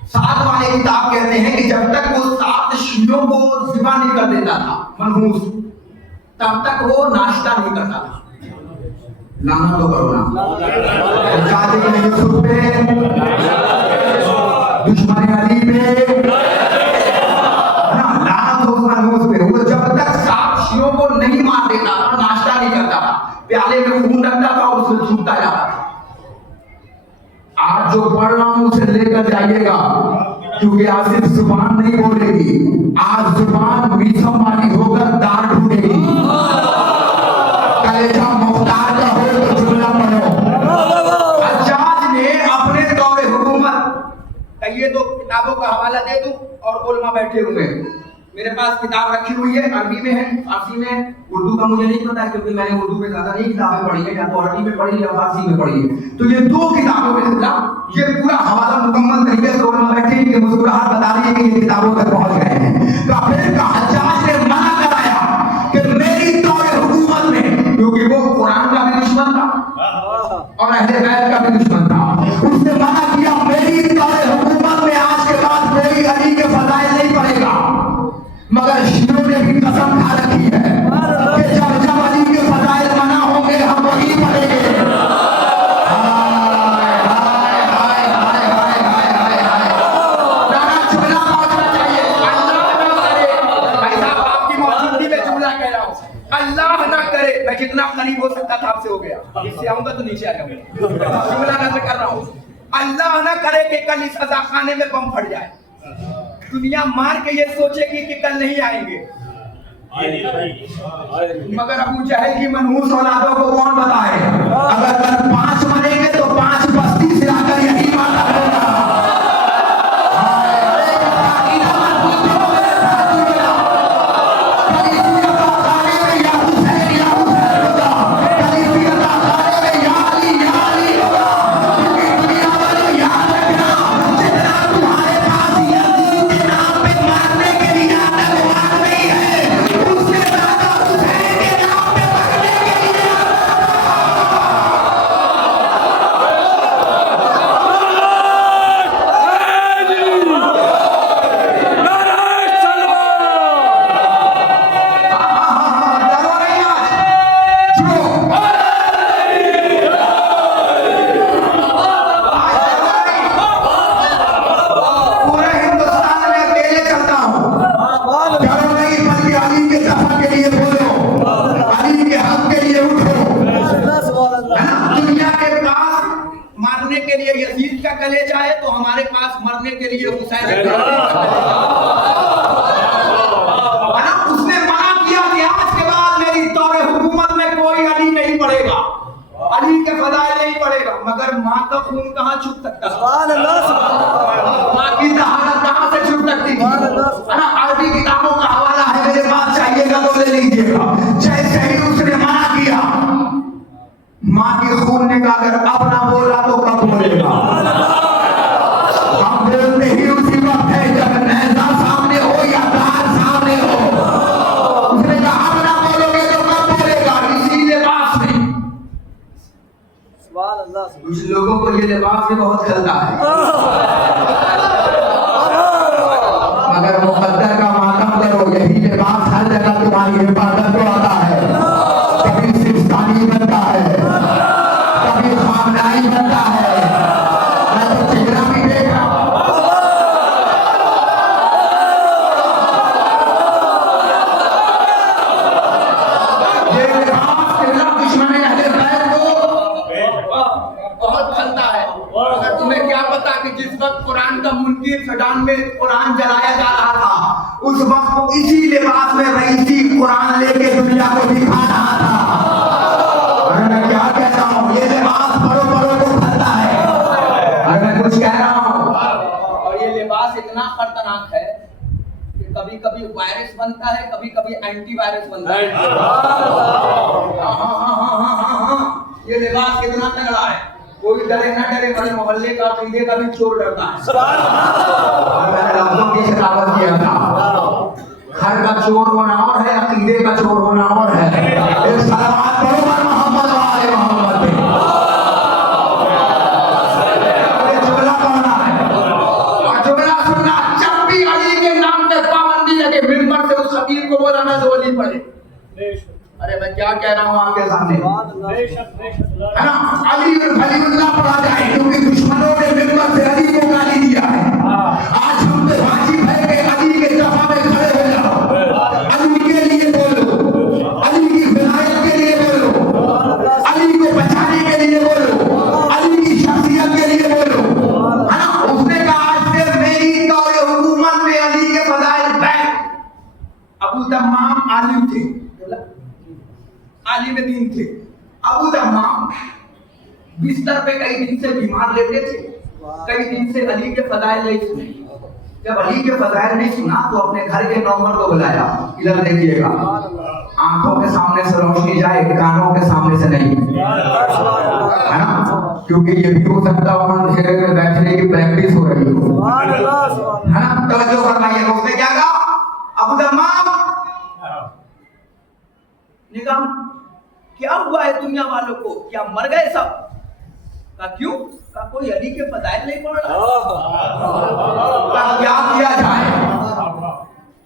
7 वाले किताब कहते हैं कि जब तक वो 7 शीलों को ज़िबा नहीं कर देता था मनहूस, तब तक वो नाश्ता नहीं करता था। लाना तो करो ना, दुश्मन अली पे, वो जब तक 7 शीलों को नहीं मार देता था, नाश्ता नहीं करता था, प्याले में खून रखता था और उसमें छूटता जाता था। आज जो पढ़ रहा हूं उसे लेकर जाइएगा, क्योंकि आज सिर्फ जुबान नहीं बोलेगी, आज जुबान मीठम वाली होकर दार ढूंढेगी। कलेजा मुख्तार का हो तो जुमला पढ़ो। हज्जाज ने अपने दौरे हुकूमत, ये तो किताबों का हवाला दे दूं और उलमा बैठे हुए हैं, मेरे पास किताब रखी हुई है, अरबी में है, फारसी में, उर्दू का मुझे नहीं पता क्योंकि मैंने उर्दू में ज्यादा नहीं किताबें पढ़ी है, या तो अरबी में पढ़ी या फारसी में पढ़ी है। तो ये 2 किताबों में ये पूरा हवाला मुकम्मल तरीके से उलमा बैठे हैं कि मुस्कुराहट बता रही है कि ये किताबों तक पहुंच गए हैं। तो फिर हज्जाज ने मना कराया कि मेरी दौरे हुकूमत में, क्योंकि वो कुरान का भी दुश्मन था और अहले बैत का भी दुश्मन था, उसने मना किया मेरी दौरे हुकूमत में आज के बाद कोई अली के फजाइल नहीं पढ़ेगा। मगर शीरों ने भी कसम खा रखी है कि जब जब अली के फजाइल मना होंगे हम वही पढ़ेंगे। जुमला पहुंचना चाहिए। आपकी मौजूदगी में जुमला कह रहा हूँ, अल्लाह ना करे, मैं जितना करीब हो सकता था आपसे हो गया, इससे आऊंगा तो नीचे आ जाऊंगा। जुमला नजर कर रहा हूँ, अल्लाह ना करे कि कल इस अज़ा खाने में बम फट जाए, दुनिया मार के ये सोचेगी कि कल नहीं आएंगे। मगर अबू जहल की मनहूस औलादों को कौन बताए, अगर कल 5 मरेंगे तो 5 बस्ती से आकर यही माता होगा। जाए तो हमारे पास मरने के लिए हुसैन है ना। उसने मना किया कि आज के बाद मेरी दौरे हुकूमत में कोई अली नहीं पड़ेगा, अली के फजाइल नहीं पड़ेगा। मगर माँ का खून कहाँ छुप सकता है, माँ की तहारत कहाँ से छुप सकती थी, है ना। अरबी किताबों का हवाला है, मेरे पास चाहिएगा तो ले लीजिएगा। जैसे ही उसने मना किया, माँ के खून ने कहा अगर अब ना बोला तो कब बोलेगा। हम बोलते ही उसी वक्त है जब नैज़ा सामने हो या धार सामने हो। उसने कहा अब ना बोलोगे तो कब बोलेगा। इसी लिबास में कुछ लोगों को ये लिबास भी बहुत खलता है, मगर मुकद्दर का मातम करो, यही लिबास हर जगह तुम्हारी हिफाजत को आता है। कभी सिस्तानी बनता है, कभी खामनाई बनता है। मैं तो चेहरा भी देख रहा हूं। ये लिबास तेरा दुश्मन अहले बैत को बहुत खलता है। अगर तुम्हें क्या पता कि जिस वक्त कुरान का मुनकिर सडान में कुरान जलाया जा रहा था, उस वक्त इसी लिबास में रईसी कुरान लेके दुनिया को दिखा रहा था। और मैं क्या कहता हूँ, ये लिबास बड़ों को खलता है। और मैं कुछ कह रहा हूँ, और ये लिबास इतना खतरनाक है कि कभी कभी वायरस बनता है, कभी कभी एंटीवायरस बनता है। हाँ, ये लिबास कितना तगड़ा है। कोई डरे ना डरे, बड़े मोहल्ले का अकीदे का भी चोर डरता है। और मैंने लफ्जों की शराबत किया था, घर का चोर होना और है, अकीदे का चोर होना और है। एक सलावत पढ़ो पर मोहम्मद वाले मोहम्मद पे। ये जुमला पढ़ना है और जुमला सुनना। जब भी अली के नाम पे पाबंदी लगे, मिंबर से उस खतीब को बोला ना जो अली पढ़े। अरे मैं क्या कह रहा हूँ आपके सामने, है ना। अली वलीउल्लाह पढ़ा जाए, क्योंकि दुश्मनों ने मिंबर से अली को गाली दिया है। आज हम पे वाजिब है कि अली के सफा में खड़े हो जाओ, अली के लिए बोलो, अली की विलायत के लिए बोलो, अली को बचाने के लिए बोलो, अली की शख्सियत के लिए बोलो, है ना। उसने कहा आज से मेरी दौरे हुकूमत में अली के फजाइल बैठ। अबू तम्माम आलिम थे, आलिम दीन थे। अबू तम्माम बिस्तर पे कई दिन से बीमार लेटे थे, कई दिन से अली के फजाइल नहीं सुने। जब अली के फजाइल नहीं सुना तो अपने घर के नौकर को बुलाया, इधर देखिएगा, आंखों के सामने से रोशनी जाए, कानों के सामने से नहीं, है ना। क्योंकि ये भी हो सकता है अंधेरे में बैठने की प्रैक्टिस हो रही हो, है ना। तवज्जो फरमाइएगा। उसने क्या कहा, अबू तम्माम निगाह, क्या हुआ है दुनिया वालों को, क्या मर गए सब? का क्यों? का कोई अली के फजाइल नहीं पढ़ रहा? क्या किया जाए?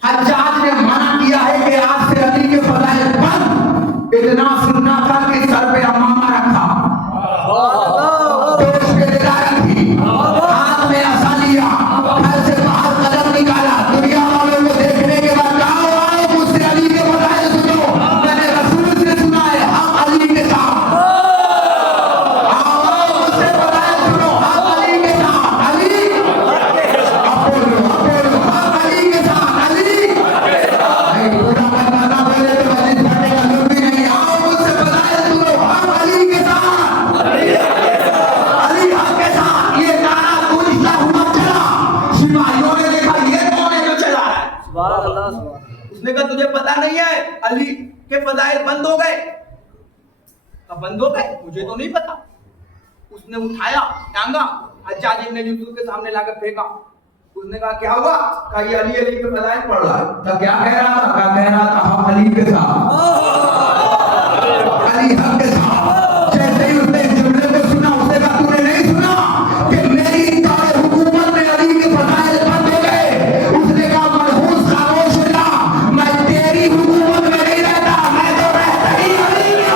हज्जाज ने मना किया है कि आज से अली के फजाइल बंद। इतना सुनना था कि सर पे अमामा रखा, दोष पे दिलारी थी, हाथ में असा लिया, घर से बाहर कदम निकाला। दुनिया वालों को देखने के बाद आओ मुझसे अली के फजाइल सुनो, मैंने रसूल से सुना है, हम अली के साथ। आओ मुझसे फजाइल सुनो, हम अली के साथ। अली अब बोलो, हम अली के साथ। अली नहीं पूरा करना ना बोले तो मस्जिद भरने का लोग भी नहीं। आओ मुझसे फजाइल सुनो, हम अली के साथ, अली हक के साथ। ये नारा गूंजता हुआ चला, सिपाहियों ने देखा ये कौन है जो चला रहा है। उसने कहा तुझे पता नहीं है अली के फजाइल बंद हो गए? कब बंद हो गए? मुझे तो नहीं पता। उसने उठाया टांगा, हज्जाज इब्न यूसुफ के सामने लाकर फेंका। उसने कहा क्या हुआ? कहा ये अली के फजाइल पढ़ रहा है। तो क्या कह रहा था? कह रहा था हम अली के साथ, अली हक के साथ। जैसे ही उसने इस जुमले को सुना, उसने कहा तूने नहीं सुना कि मेरी दौरे हुकूमत में अली के फजाइल बंद हो गए? उसने कहा मनहूस खामोश हो जा, मैं तेरी हुकूमत में नहीं रहता, मैं तो रहता ही अली की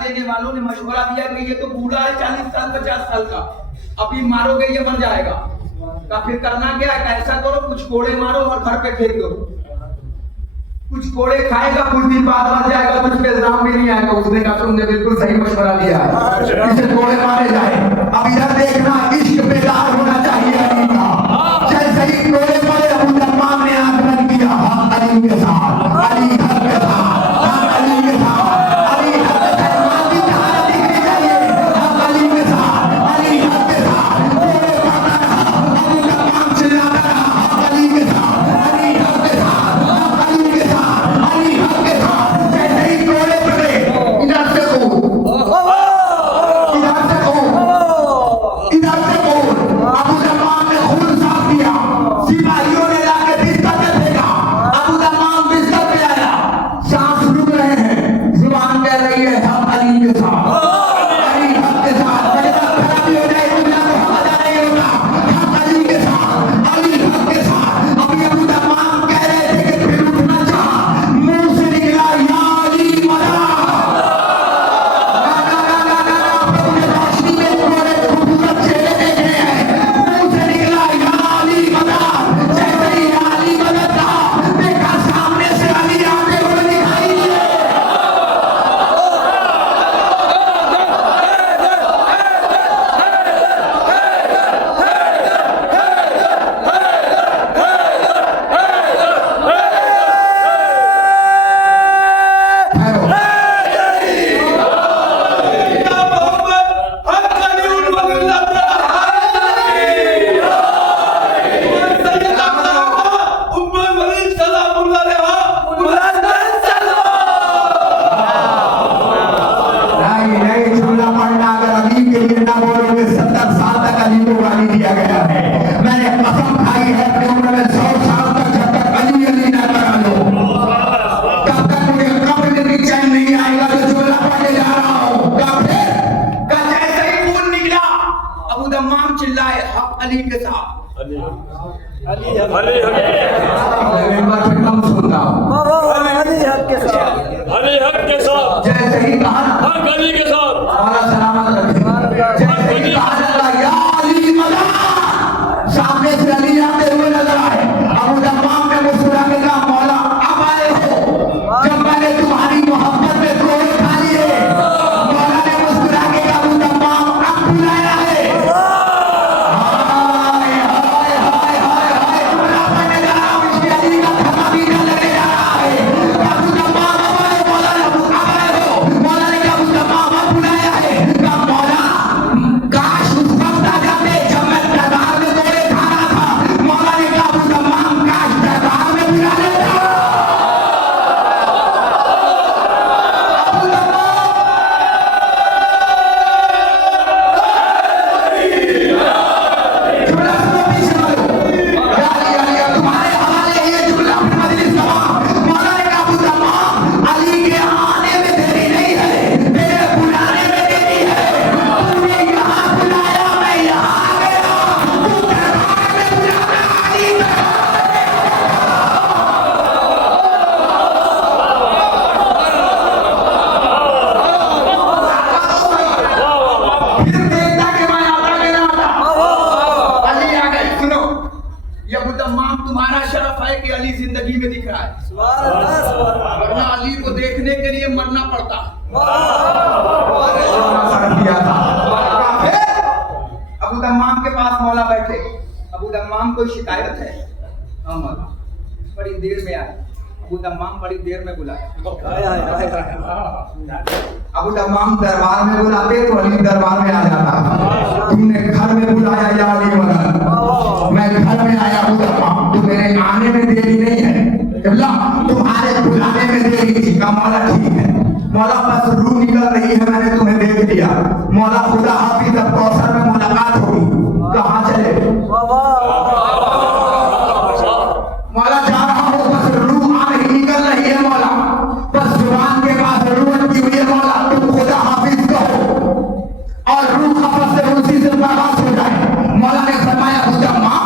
देने वालों ने मशवरा दिया कि ये तो बूढ़ा है 40 साल 50 साल का, अभी मारोगे ये मर जाएगा। का फिर करना क्या है, ऐसा करो कुछ कोड़े मारो और घर पे फेंक दो, कुछ कोड़े खाएगा कुछ दिन बाद मर जाएगा, कुछ पे इल्जाम भी नहीं आएगा। उसने कहा तुमने बिल्कुल सही मशवरा दिया है, इसे कोड़े मारे जाए। अब इधर देखना, इश्क बेदार होना चाहिए अली का। जैसे ही कोड़े मारे अबू तमाम ने आगमन किया, हम अली के साथ, अली हक के साथ, हम अली के साथ, अली हक के साथ, मां की कहानी दिखनी चाहिए, हम अली के साथ, अली हक के साथ। कोड़े मारता रहा, अबू तमाम चिल्लाता रहा, हम अली के साथ, अली हक के साथ, हम अली के साथ, अली हक के साथ। जैसे ही कोड़े पड़े, इधर से कूद, इधर से कूद, इधर से कूद। अबू तमाम ने खून साफ किया, सिपाहियों ने लाके बिस्तर पे फेंका। अबू तमाम बिस्तर पे आया, सांस रुक रहे हैं, जुबान कह रही है हम अली के साथ, अली हक के साथ। मेरे साथ खड़ा भी हो जाए दुनिया को हम मजा नहीं होगा, हम अली के साथ, अली हक के साथ। अभी अबू तमाम कह रहे थे कि फिर उठना चाहा, मुंह से निकला या अली मदा। अपने रोशनी में तुम्हारे खूबसूरत चेहरे देखे हैं, मुंह से निकला या अली मदा। जैसे ही या अली मदा था, देखा सामने से अली आते हुए दिखाई दिए। नहीं, झूला पड़ना अगर अली के लिए ना बोलोगे, 70 साल तक अली को गाली दिया गया है। मैंने कसम खाई है अपनी उम्र में 100 साल तक, जब तक अली अली ना करा लो, तब तक मुझे कब्र में भी चैन नहीं आएगा जो झूला पड़ने जा रहा हूँ। जैसे ही खून निकला, अबू तमाम चिल्लाए हक अली के साथ। एक बार फिर कम सुनता हूँ, जैसे ही कहा ना, मौला सलामत रखे, जैसे ही कहा ना या अली मदा, सामने से अली आते हुए नजर आए। अबू तमाम ने मुस्कुरा के कहा मौला अब आए हो, जब मैंने तुम्हारी मोहब्बत में कोड़े खा लिए। मौला ने मुस्कुरा के कहा अबू तमाम अब बुलाया है। हाय हाय हाय हाय हाय, जुमला पढ़ने जा रहा हूं, इसके अली का थमा भी न लगे जा रहा है। अबू तमाम अब आए, मौला ने अब आए हो। मौला ने कहा अबू तमाम अब बुलाया है। कहा मौला काश उस वक्त आ जाते जब मैं दरबार में कोड़े खा रहा था। मौला ने कहा अबू तमाम काश दरबार में बुला लेता। अबू तमाम जुमला सुनो, पीछे बढ़ो। या अली अली, अब तुम्हारे हवाले ये जुमला अपनी मजलिस गवा। मौला ने कहा अबू तमाम अली के आने में देरी नहीं है, मेरे बुलाने में देरी है। तूने यहाँ बुलाया, मैं यहाँ आ गया। तू दरबार में बुलाना, अली फिर देखता कि मैं आता कि ना आता। अली आ गए। सुनो, ये अबू तमाम तुम्हारा शरफ है कि अली जिंदगी में दिख रहा है, वरना अली को देखने के लिए मरना पड़ता। शरफ दिया था। फिर अबू तमाम के पास मौला बैठे। अबू तमाम कोई शिकायत है? हाँ मौला, बड़ी देर में आए। अबू तमाम बड़ी देर में बुलाया। अबू तमाम दरबार में बुलाते तो अली दरबार में आ जाता। तुमने घर में बुलाया या अली मदद, मैं घर में आया अबू तमाम, तो मेरे आने में देरी नहीं है, अल्लाह तुम्हारे बुलाने में देरी थी। का मौला ठीक है, मौला बस रूह निकल रही है, मैंने तुम्हें देख लिया। मौला खुदा हाफिज, अब कौसर में मुलाकात होगी। कहाँ चले? मौला जा रहा हूँ, बस रूह आ रही, निकल रही है मौला, बस जुबान के पास रूह अटकी हुई है। मौला तुम खुदा हाफिज कहो और रूह आपस से उसी से बर्बाद हो जाए। मौला ने फरमाया अबू तमाम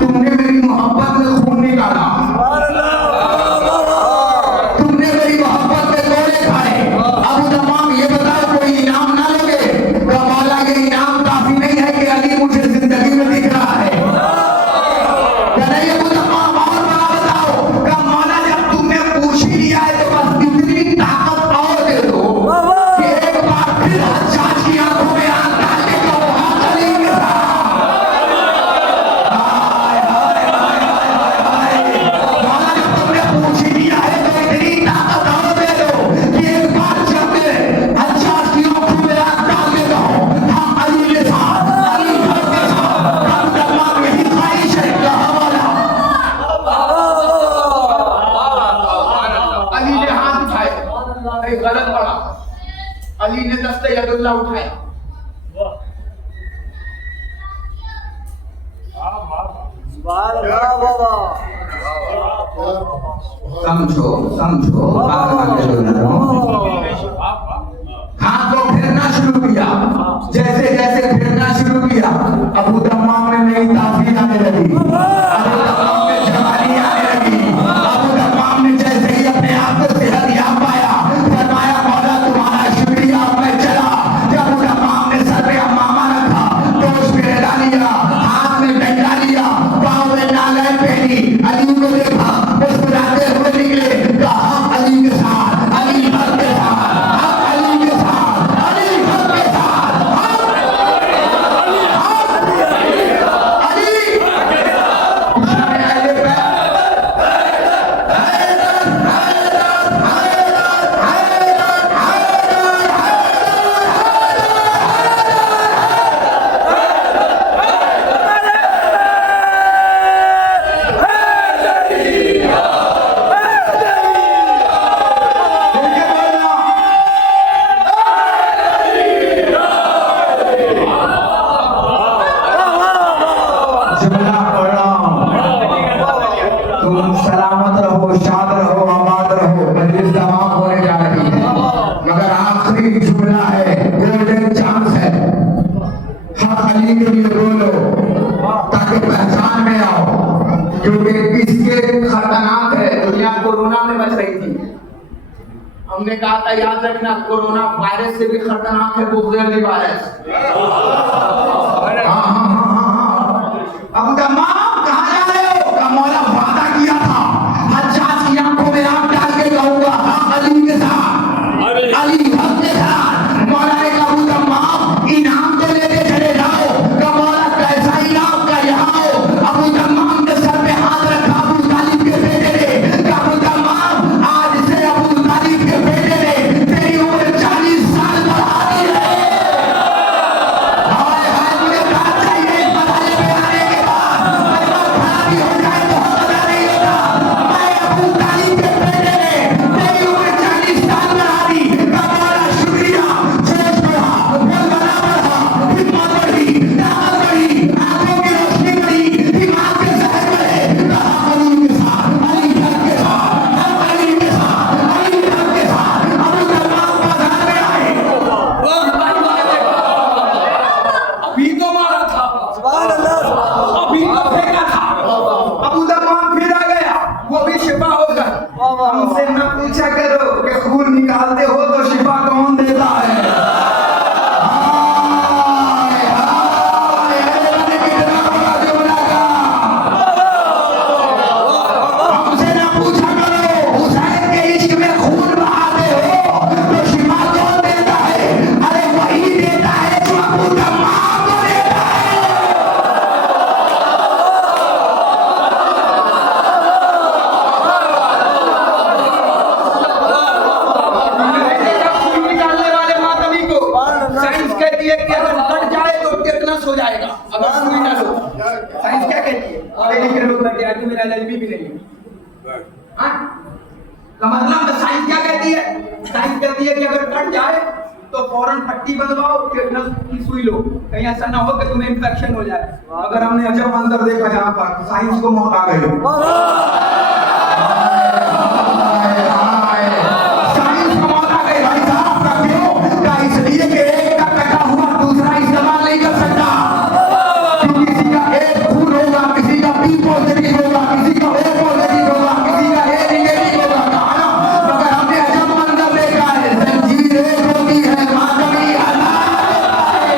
तुमने मेरी मोहब्बत में खून निकाला, तुमने मेरी मोहब्बत में कोड़े खाए। अबू तमाम ये बताओ फिर हज्जाज की आंखों में आग डाल के कहो हाँ अली के साथ। हाय हाय हाय हाय हाय। मौला जब तुमने पूछ ही दिया है तो इतनी ताकत और दे दो कि एक बार जब हज्जाज की आंखों में आग डाल के कहो हाँ अली के साथ, अली के साथ। कब तक यही ख्वाहिश है कहा वाला। अली ने हाथ उठाए, नहीं गलत पड़ा, अली ने दस्ते यदुल्ला उठाया। समझो समझो हाथ को फेरना शुरू किया। जैसे जैसे फेरना शुरू किया अबू तमाम में नई ताफीर आने लगी, अबू तमाम में जवानी आने लगी। अबू तमाम ने जैसे ही अपने आप को सेहत याब पाया फरमाया मौला तुम्हारा शुक्रिया मैं चला। जब अबू तमाम ने सर पे अमामा रखा, दोष पे हिला लिया, हाथ में डंडा लिया, पाँव में नालैन पहनी, अली को देखा मुस्कुराते हुए निकले, कहा अली के साथ, अली भर के साथ, हम अली के साथ, अली भर के साथ, हम अली जुमला पढ़ रहा हूं। तुम सलामत रहो, शाद रहो, आबाद रहो। मजलिस तमाम होने जा रही है मगर आखिरी जुमला है, गोल्डन चांस है। हक अली के लिए बोलो ताकि पहचान में आओ, क्योंकि इसके खतरनाक है। दुनिया कोरोना में बच रही थी, हमने कहा था याद रखना कोरोना वायरस से भी खतरनाक है बुगली वायरस। अब तमाम कहा जा रहे हो का मौला वादा किया था हज्जाज की आंखों में आग डाल के कहूंगा हाँ अली के साथ, अली हक के साथ। मौला ने कहा अबू तमाम इनाम तो लेते चले जाओ। का मौला कैसा इनाम का यहाँ हो। अबू तमाम के सर पे हाथ रखा अबू तालिब के बेटे ने। का अबू तमाम आज से अबू तालिब के बेटे ने तेरी उम्र 40 साल बढ़ा दी है। हाय हाय मुझे बात चाहिए इस मदाले पे आने के बाद खराबी हो जाए तो पता नहीं होता। मैं अबू तालिब के बेटे ने तेरी उम्र 40 साल बढ़ा दी। का मौला शुक्रिया। जोश बढ़ा, बलबला बढ़ा, हिम्मत बढ़ी, ताकत बढ़ी, आंखों की रोशनी बढ़ी, दिमाग के जहर बढ़े। कहा अली के साथ, अली भर के साथ, हम अली के साथ, अली भर के साथ। अबू तमाम बाजार में आए। अभी तो मारा था, अभी तो फेंका था, अबू तमाम फिर आ गया, वो भी शिफा हो गया। हमसे न पूछा करो कि खून निकालते हो तो शिफा कौन देता है। हाय हाय मैंने कितना बड़ा जुमला कहा। हमसे न पूछा करो हुसैन के इश्क में खून बहाते हो तो शिफा कौन देता है। अरे वही देता है जो अबू तमाम को देता है। खून निकालने वाले मातमी को साइंस कहती है कि अगर कट जाए तो टेटनस हो जाएगा अगर सुई ना लो। साइंस क्या कहती है? लेकिन के लोग बैठे हैं कि मेरा एलएलबी भी नहीं है। हाँ? का मतलब साइंस क्या कहती है? साइंस कहती है कि अगर कट जाए तो फौरन पट्टी बंधवाओ, टेटनस की सुई लो, कहीं ऐसा ना हो कि तुम्हें इन्फेक्शन हो जाए। अगर हमने अजब मंजर देखा यहाँ पर साइंस को मौत आ गई। साइंस को मौत आ गई भाई साहब। का क्यों? का इसलिए कि एक का कटा हुआ दूसरा इस्तेमाल नहीं कर सकता। किसी का एक खून होगा, किसी का बी पॉजिटिव होगा, किसी का ओ पॉजिटिव होगा, किसी का ए नेगेटिव होगा। कहा ना मगर हमने अजब मंजर देखा है। जंजीर एक होती है, मातमी हजार है।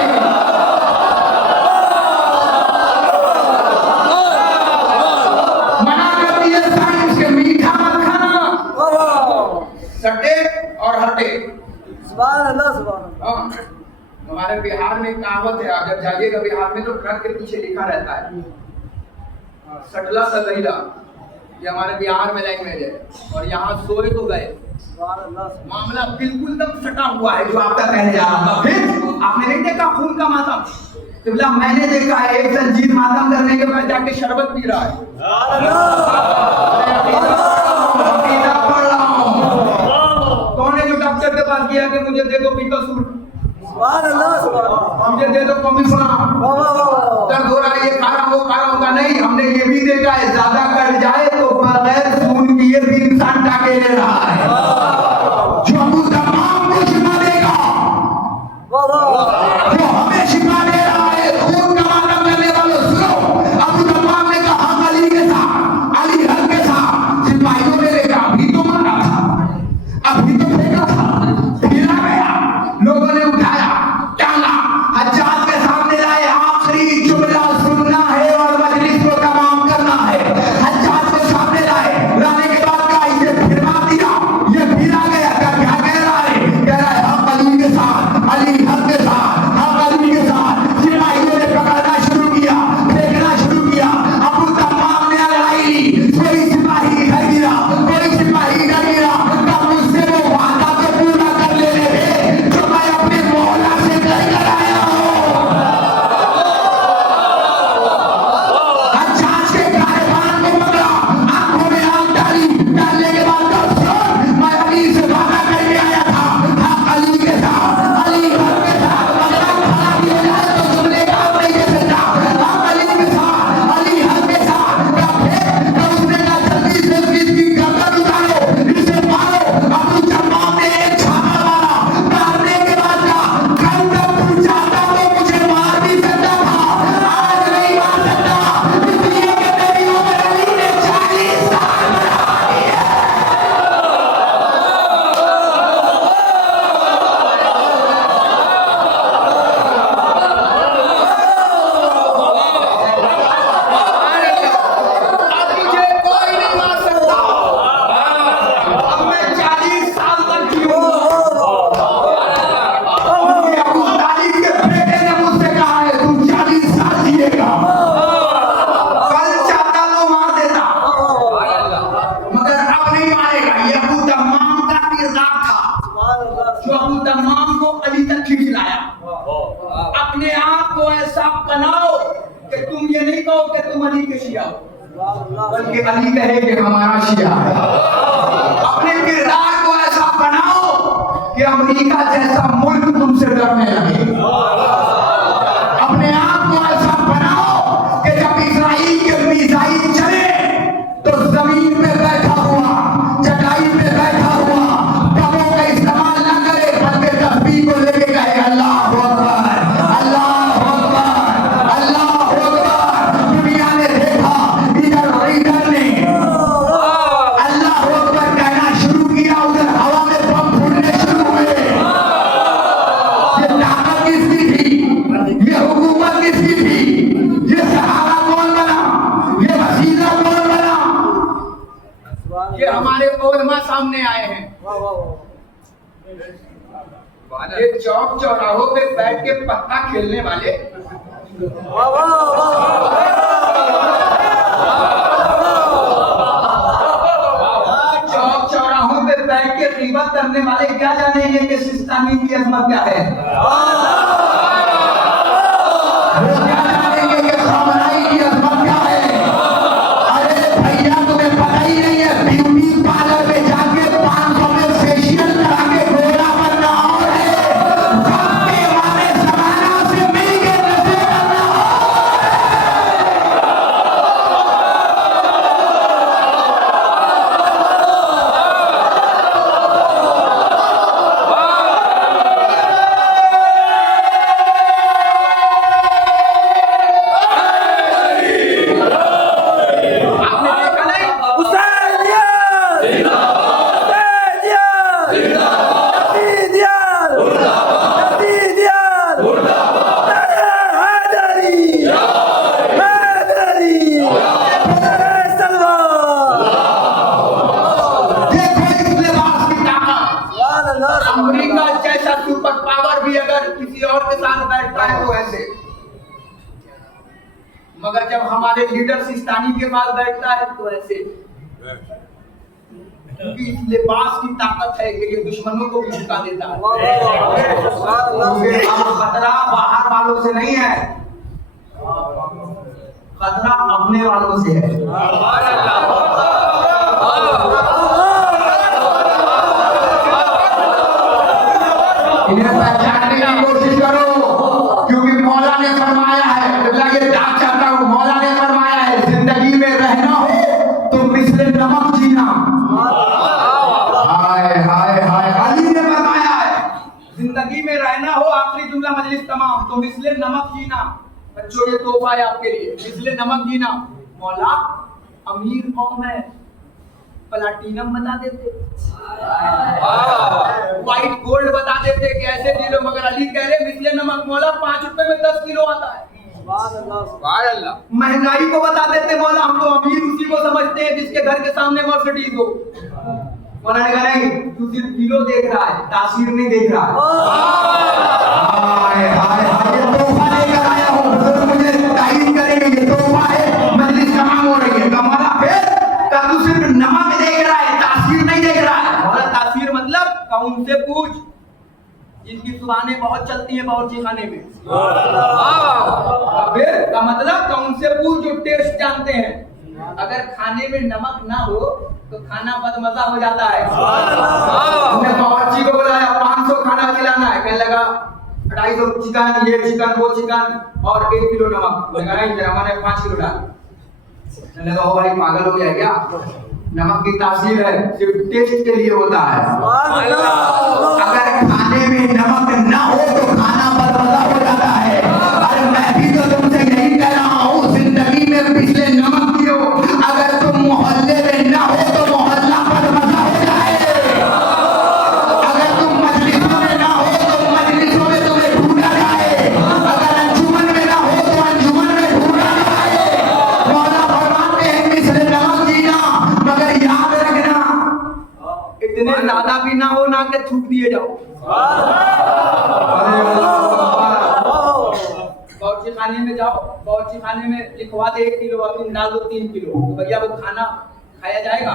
मना करती है साइंस हमारे बिहार में कहावत है, आप जब जाइएगा बिहार में तो ट्रक के पीछे लिखा रहता है सटला सदैला, ये हमारे बिहार में लैंग्वेज है। और यहाँ सोए तो गए, मामला बिल्कुल तक सटा हुआ है जो आपका कहने जा रहा था। फिर आपने नहीं देखा खून का मातम, तो मैंने देखा है एक संजीत मातम करने के बाद जाके शरबत पी रहा है। कौन है जो डॉक्टर के पास गया कि मुझे दे दो पीपल सूट, मुझे दे दो कमिश्नर, दर्द हो रहा है ये खा रहा हूँ वो खा रहा हूँ? नहीं, हमने ये भी देखा है ज्यादा कर जाए तो बगैर खून किए भी इंसान टाके ले रहा है। जो अबू तमाम को शिफा देगा, जो हमें शिफा दे रहा है, खून का मातम करने वालों सुनो। अबू तमाम ने कहा हम अली के साथ, अली हक के साथ सिपाहियों ने देखा, अभी तो मारा था, अभी तो फेंका था, फिरा गया, लोगों ने उठाया टांगा, हज्जाज के सामने लाए, आखिरी जुमला सुनना है और मजलिस को तमाम करना है। हज्जाज को सामने लाए, लाने के बाद कहा इसे फिरवा दिया, ये फिरा गया। क्या कह रहा है? कह रहा है हम अली के साथ, अली हक के साथ, हम अली के साथ। सिपाहियों ने पकड़ना शुरू किया, फेंकना शुरू किया, अबू तमाम ने लड़ाई ली, कोई सिपाही घर गिरा, कोई सिपाही घर गिरा। तब मुझसे वो वादा तो पूरा कर ले रहे जो मैं अपने मौला से तय कराया हूँ। हज्जाज के कारवान को पकड़ा, आंखों में आग डाली, डालने के बाद कहा सुन, मैं अली से वादा करके आया था, हम अली के साथ, अली हक के साथ, बगैर खड़ा किए जाए तो जुमले का नहीं दे सकता, हम अली के साथ, अली हक के साथ। क्या फिर तो उसने कहा जल्दी से इसकी गर्दन उतारो, इसे मारो। अबू तमाम ने एक छापा मारा, मारने के बाद कहा कल तक तू चाहता तो मुझे मार भी सकता था, आज नहीं मार सकता, इसलिए कि मेरी उम्र अली ने 40 साल बढ़ा दी है। अब मुझे कोई नहीं मार सकता, अब मैं 40 साल तक जीऊंगा। ये अबू तालिब के बेटे ने मुझसे कहा है तू 40 साल जिएगा, कल चाहता तो मार देता, मगर अब नहीं मारेगा। ये अबू तमाम का किरदार था जो अबू तमाम को अली तक खींच लाया। अपने आप को ऐसा बनाओ कि तुम ये नहीं कहो कि तुम अली के शिया हो, बल्कि अली कहे कि हमारा शिया है। अपने किरदार को ऐसा बनाओ कि अमेरिका जैसा मुल्क तुमसे डरने लगे। अपने आप को ऐसा बनाओ कि जब इस्राइल के मिसाइल चले तो जमीन पे बैठा हुआ, चटाई पे बैठा हुआ, कमों का इस्तेमाल न करे, बल्कि तस्बीह को लेके कहे अल्लाह अकबर, अल्लाह अकबर, अल्लाह अकबर। दुनिया ने देखा, इधर रीडर ने अल्लाह अकबर कहना शुरू किया, उधर हवा में बम फूटने शुरू हुए। ये ताकत किसकी थी? ये हुकूमत किसकी थी? ये सहारा कौन बना? ये वसीला कौन बना? ये हमारे उलमा सामने आए हैं। ये चौक चौराहों पे बैठ के पत्ता खेलने वाले, चौक चौराहों पे बैठ के ग़ीबत करने वाले क्या जानेंगे कि सिस्तानी की अजमत क्या है? वो क्या जानेंगे कि खमराई की अजमत क्या है? अरे भैया तुम्हें पता ही नहीं है, ब्यूटी पार्लर में जाके 500 में फेशियल करा के गोरा बनना और है, वक्ते वाले जमाना से मिल के नशे करना और है। किसी और के साथ बैठता है तो ऐसे, मगर जब हमारे लीडर सिस्तानी के पास बैठता है तो ऐसे, क्योंकि इस लिबास की ताकत है कि ये दुश्मनों को भी झुका देता है। अब खतरा बाहर वालों से नहीं है, खतरा अपने वालों से है। इन्हें पहचानने की कोशिश करो, क्योंकि मौला ने फरमाया है, ये डाक चाहता हूँ, मौला ने फरमाया है जिंदगी में रहना हो तो मिसले नमक जीना। हाय हाय हाय, अली ने फरमाया है जिंदगी में रहना हो, आखिरी जुमला मजलिस तमाम, तो मिसले नमक जीना। बच्चों ये तोहफा है आपके लिए, मिसले नमक जीना। मौला अमीर कौन है, प्लाटिनम बता देते, व्हाइट गोल्ड बता देते कि ऐसे जी लो, मगर अली कह रहे मिसले नमक। मौला 5 रुपए में 10 किलो आता है। महंगाई को बता देते मौला, हम तो अमीर उसी को समझते हैं जिसके घर के सामने मर्सिडीज हो। मौला ने कहा नहीं, तू सिर्फ किलो देख रहा है, तासीर नहीं देख रहा है। हाय हाय हाय, ये तोहफा लेकर आया हूं, तो मुझे तारीफ करेंगे, ये तोहफा है, मजलिस तमाम हो रही है। मौला फिर तू सिर्फ नमक देख रहा है, तासीर नहीं देख रहा है। मौला तासीर मतलब कौन से पूछ, जिनकी जुबानें बहुत चलती हैं बावर्ची खाने में। फिर का मतलब कौन से पूछ जो टेस्ट जानते हैं। अगर खाने में नमक ना हो तो खाना बदमजा हो जाता है। हमने बावर्ची को बुलाया, 500 खाना खिलाना है, कहने लगा 250 चिकन, ये चिकन वो चिकन और 1 किलो नमक। हमारे 5 किलो डाल। लगा ओ भाई पागल हो गया क्या, नमक की तासीर है सिर्फ टेस्ट के लिए होता है। अगर खाने में नमक ना हो तो खाना बदमजा हो जाता है। अरे मैं भी तो तुमसे यही कह रहा हूँ, जिंदगी में पिछले नमक पियो, अगर तुम मोहल्ले में ना हो तो मोहल्ला बदमजा हो जाए। अगर तुम मजलिसों में ना हो तो मजलिसों में तुम्हें ढूंढा जाए, अगर अंजुमन में ना हो तो अंजुमन में ढूंढा जाए। मौला फरमाते हैं मिसले नमक जीना, मगर याद रखना इतने ज्यादा भी ना हो ना के थूक दिए जाओ। बावर्ची खाने में जाओ, बावर्ची खाने में लिखवा दे 1 किलो और तुम डाल दो 3 किलो, तो भैया वो खाना खाया जाएगा।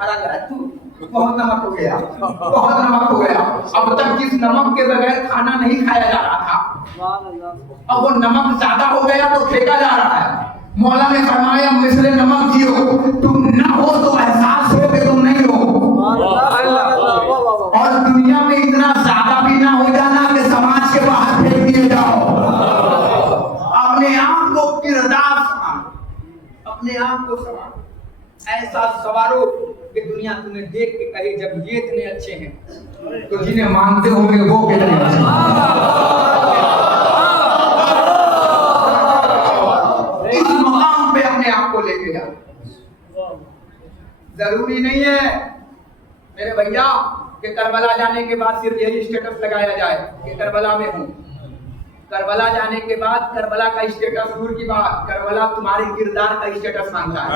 अरे तू बहुत नमक हो गया, बहुत नमक हो गया। अब तक जिस नमक के बगैर खाना नहीं खाया जा रहा था, अब वो नमक ज्यादा हो गया तो फेंका जा रहा है। मौला ने फरमाया मिसले नमक जियो, तुम ना हो तो एहसास हो कि तुम नहीं हो, और दुनिया में इतना ज्यादा भी ना हो जाना कि समाज के बाहर फेंक दिए जाओ। अपने आप को किरदार संभालो, अपने आप को संभालो, ऐसा सवारो कि दुनिया तुम्हें देख के कहे जब ये इतने अच्छे हैं तो जिन्हें मानते होंगे वो कितने अच्छे हैं। इस मकाम पे अपने आप को लेके जाओ। जरूरी नहीं है मेरे भैया कि करबला जाने के बाद सिर्फ यही स्टेटस लगाया जाए कि करबला में हूँ। करबला जाने के बाद करबला का स्टेटस दूर की बात, करबला तुम्हारे किरदार का स्टेटस मांगता है।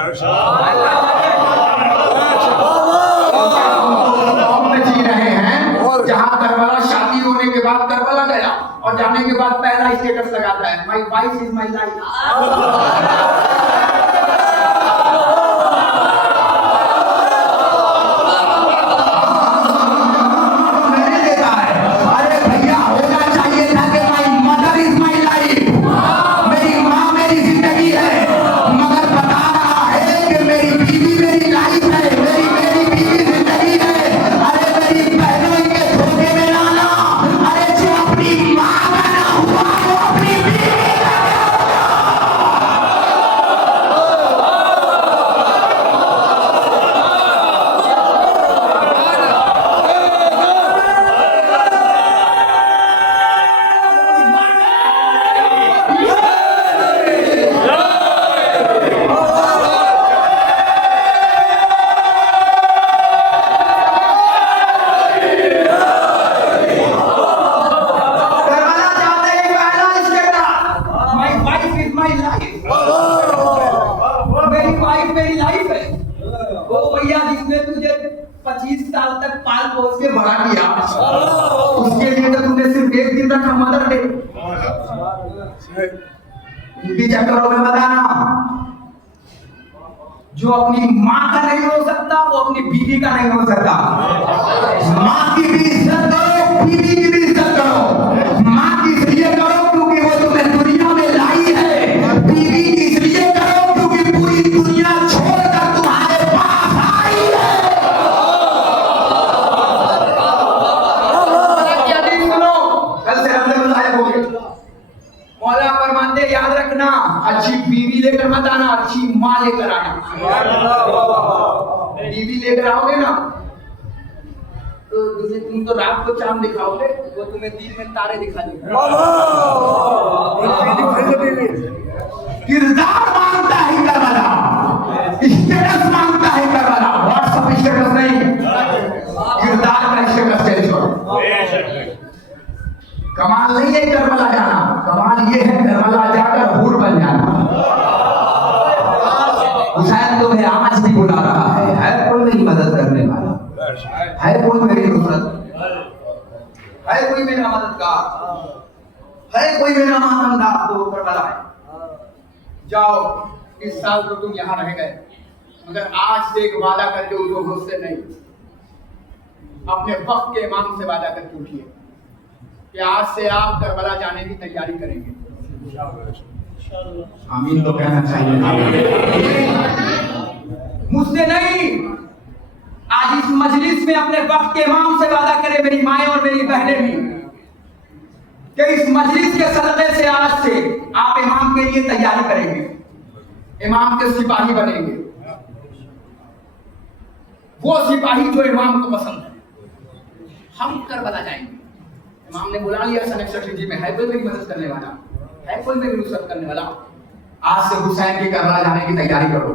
में जी रहे हैं जहाँ करबला शादी होने के बाद करबला गया और जाने के बाद पहला स्टेटस लगाता है my wife is my life. जिसने तुझे 25 साल तक पाल पोस के बड़ा किया, उसके लिए तो तुमने सिर्फ 1 दिन रखा मदर दे। इनके चक्करों में बताना, जो अपनी माँ का नहीं हो सकता वो अपनी बीवी का नहीं हो सकता। माँ की भी इज्जत करो, बीवी की भी इज्जत करो। माँ की इसलिए करो क्योंकि वो तुम्हें दुनिया में लाई है, बीवी की इसलिए करो क्योंकि पूरी दुनिया छोड़कर तुम्हारे पास आई है। सुनो, कल से हमने बताया हो गया। मौला फरमाते याद रखना, अच्छी बीवी लेकर मत आना, अच्छी माँ लेकर आना। बीवी लेकर आओगे ना तो तुम तो रात को चांद दिखाओगे, वो तुम्हें दिन में तारे दिखा देंगे। किरदार मांगता है करबला, स्टेटस मांगता है करबला, व्हाट्सएप स्टेटस नहीं, किरदार का स्टेटस चेंज करो। कमाल नहीं है करबला जाना, कमाल ये है करबला जाकर हूर बन जाना। हुसैन तुम्हें आज भी बुला रहा है कोई मेरी मदद करने वाला, है कोई मेरी नुसरत, है कोई मेरा मददगार, है कोई मेरा मानदार, तो करबला है। जाओ, इस साल तो तुम यहाँ रह गए, मगर आज से एक वादा करके उठो, मुझसे नहीं, अपने वक्त के इमाम से वादा करके उठिए कि आज से आप करबला जाने की तैयारी करेंगे। आमीन तो कहना चाहिए। मुझसे नहीं, आज इस मजलिस में अपने वक्त के इमाम से वादा करें, मेरी माएं और मेरी बहनें भी, कि इस मजलिस के सदक़े से आज से आप इमाम के लिए तैयारी करेंगे, इमाम के सिपाही बनेंगे, वो सिपाही जो इमाम को पसंद है। हम करबला जाएंगे, इमाम ने बुला लिया सन 61 में, है कोई मेरी मदद करने वाला, है कोई मेरी नुसरत करने वाला, आज से हुसैन की करबला जाने की तैयारी करो।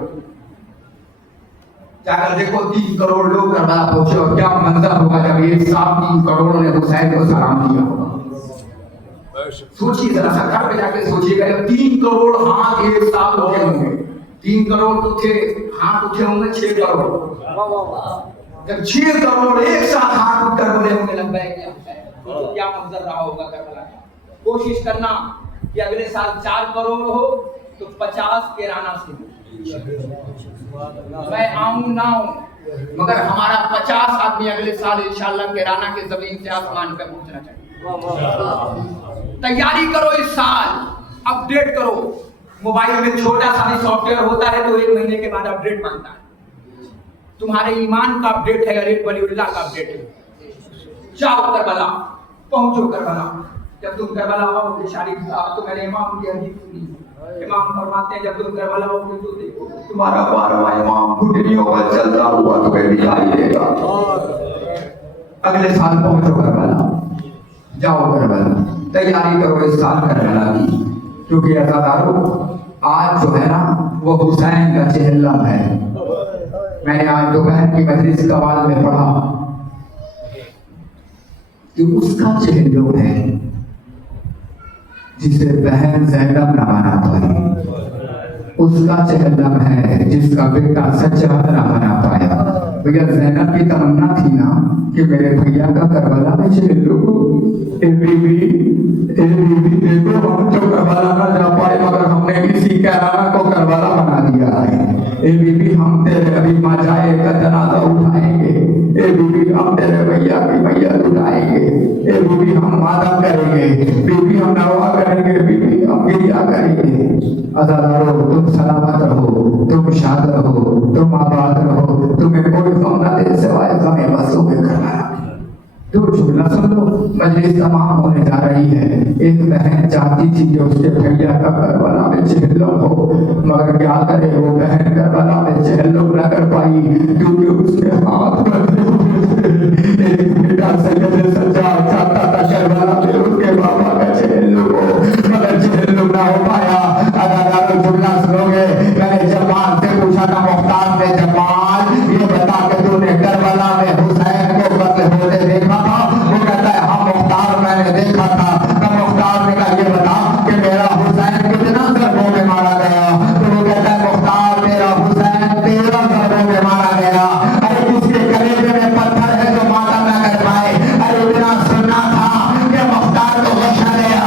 जाकर देखो 3 करोड़ लोग करबला पहुंचे और क्या मंजर होगा जब एक साथ 3 करोड़ ने हुसैन को सलाम किया होगा। सोचिए जरा सा, घर पे जाकर सोचिएगा, जब 3 करोड़ हाथ एक साथ उठे होंगे, 3 करोड़ तो थे, हाथ उठे होंगे 6 करोड़, जब 6 करोड़ एक साथ हाथ उठकर बोले होंगे लब्बैक, तो क्या मंजर रहा होगा करबला का। कोशिश करना कि अगले साल 4 करोड़ हो तो 50 किराना से मैं आऊं ना आऊं, मगर हमारा 50 आदमी अगले साल इंशाअल्लाह किराना के जमीन से आसमान पे पहुंचना चाहिए। तैयारी करो, इस साल अपडेट करो। मोबाइल में छोटा सा भी सॉफ्टवेयर होता है तो 1 महीने के बाद अपडेट मांगता है। तुम्हारे ईमान का अपडेट है या रेट वलीउल्लाह का अपडेट है। जाओ करबला, पहुंचो करबला। जब तुम करबला आओगे, शारीफ साहब तो मैंने इमाम की हदीस सुनी, इमाम फरमाते हैं जब तुम करबला आओगे तो देखो तुम्हारा 12वां इमाम घुटनियों पर चलता हुआ तुम्हें दिखाई देगा। अगले साल पहुंचो करबला, जाओ करबला, तैयारी करो इस साल करबला की, क्योंकि अज़ादारों आज जो है ना वो हुसैन का चेहल्लम है। मैंने आज दोपहर की मजलिस कवाल में पढ़ा कि उसका चेहल्लम है जिसे बहन ज़ैनब न बना पाई, उसका चेहल्लम है जिसका बेटा सज्जाद न बना पाया। भैया ज़ैनब की तमन्ना थी ना कि मेरे भैया का करबला में चेहल्लम, ए बीबी देखो हम तो करबला ना जा पाए मगर हमने इसी कैराना को करबला बना दिया है। ए बीबी हम तेरे अभी माँ जाए का जनाजा उठाएंगे, ए बीबी हम तेरे भैया की मैयत उठाएंगे, ए बीबी हम मातम करेंगे, बीबी हम नवा करेंगे, बीबी हम गिरिया करेंगे। अज़ादारों तुम सलामत रहो, तुम शाद रहो, तुम आबाद रहो, तुम्हें कोई गम न दे सिवाय गमे बसों में करना। तो जुमला सुन लो, मजलिस तमाम होने जा रही है। एक बहन चाहती थी कि उसके भैया का करबला में चेहल्लम हो, मगर क्या करे वो बहन करबला में चेहल्लम न कर पाई क्योंकि उसके हाथ एक बेटा सैयद सज्जाद चाहता था करबला में उसके बाबा का चेहल्लम हो, मगर चेहल्लम ना हो पाया। अगर जुमला सुनोगे, मैंने जमाल से पूछा था, मुख्तार ने जमाल ये बता के तूने करबला में हुसैन को कत्ल होते देखा था? वो कहता है हाँ मुख्तार मैंने देखा था। तब मुख्तार ने कहा ये बता कि मेरा हुसैन कितना ज़रबों में मारा गया? तो वो कहता है मुख्तार मेरा हुसैन 13 ज़रबों में मारा गया। अरे किसके कलेजे में पत्थर है जो माता न कर पाए? अरे इतना सुनना था कि मुख्तार को बख्शा गया।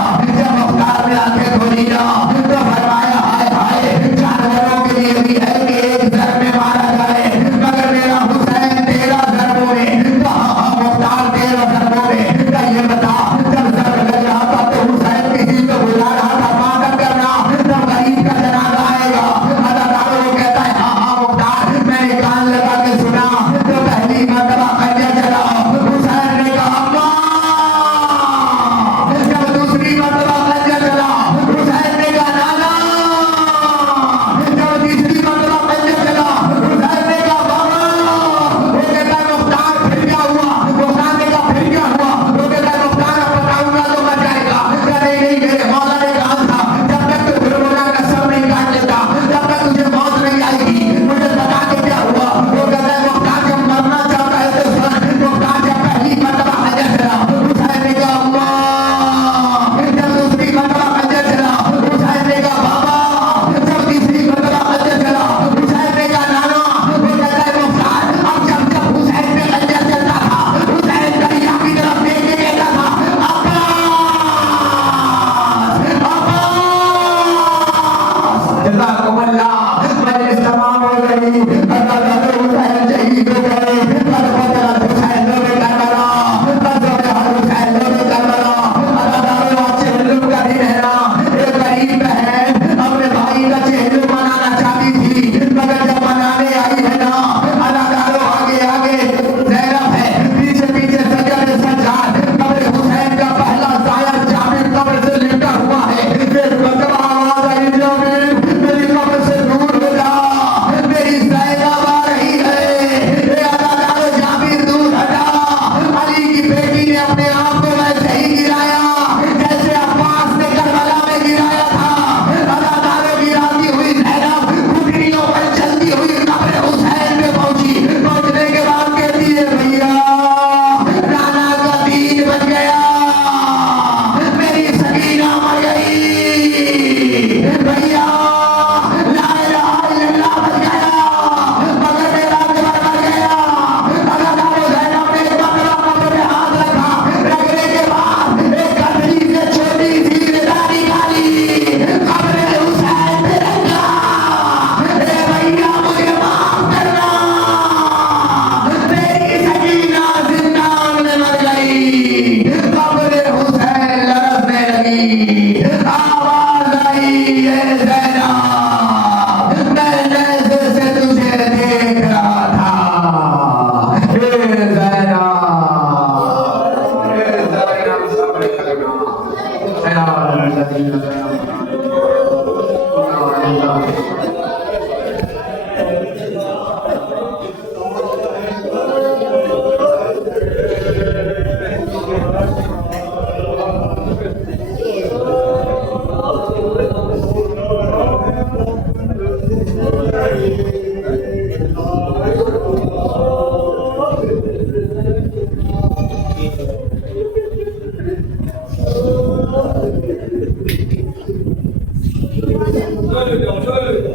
लगी, आवाज आई, ये ज़ैनब, मैं नज़र से तुझे देख रहा था, हे ज़ैनब, सब्र करना,对，两岁。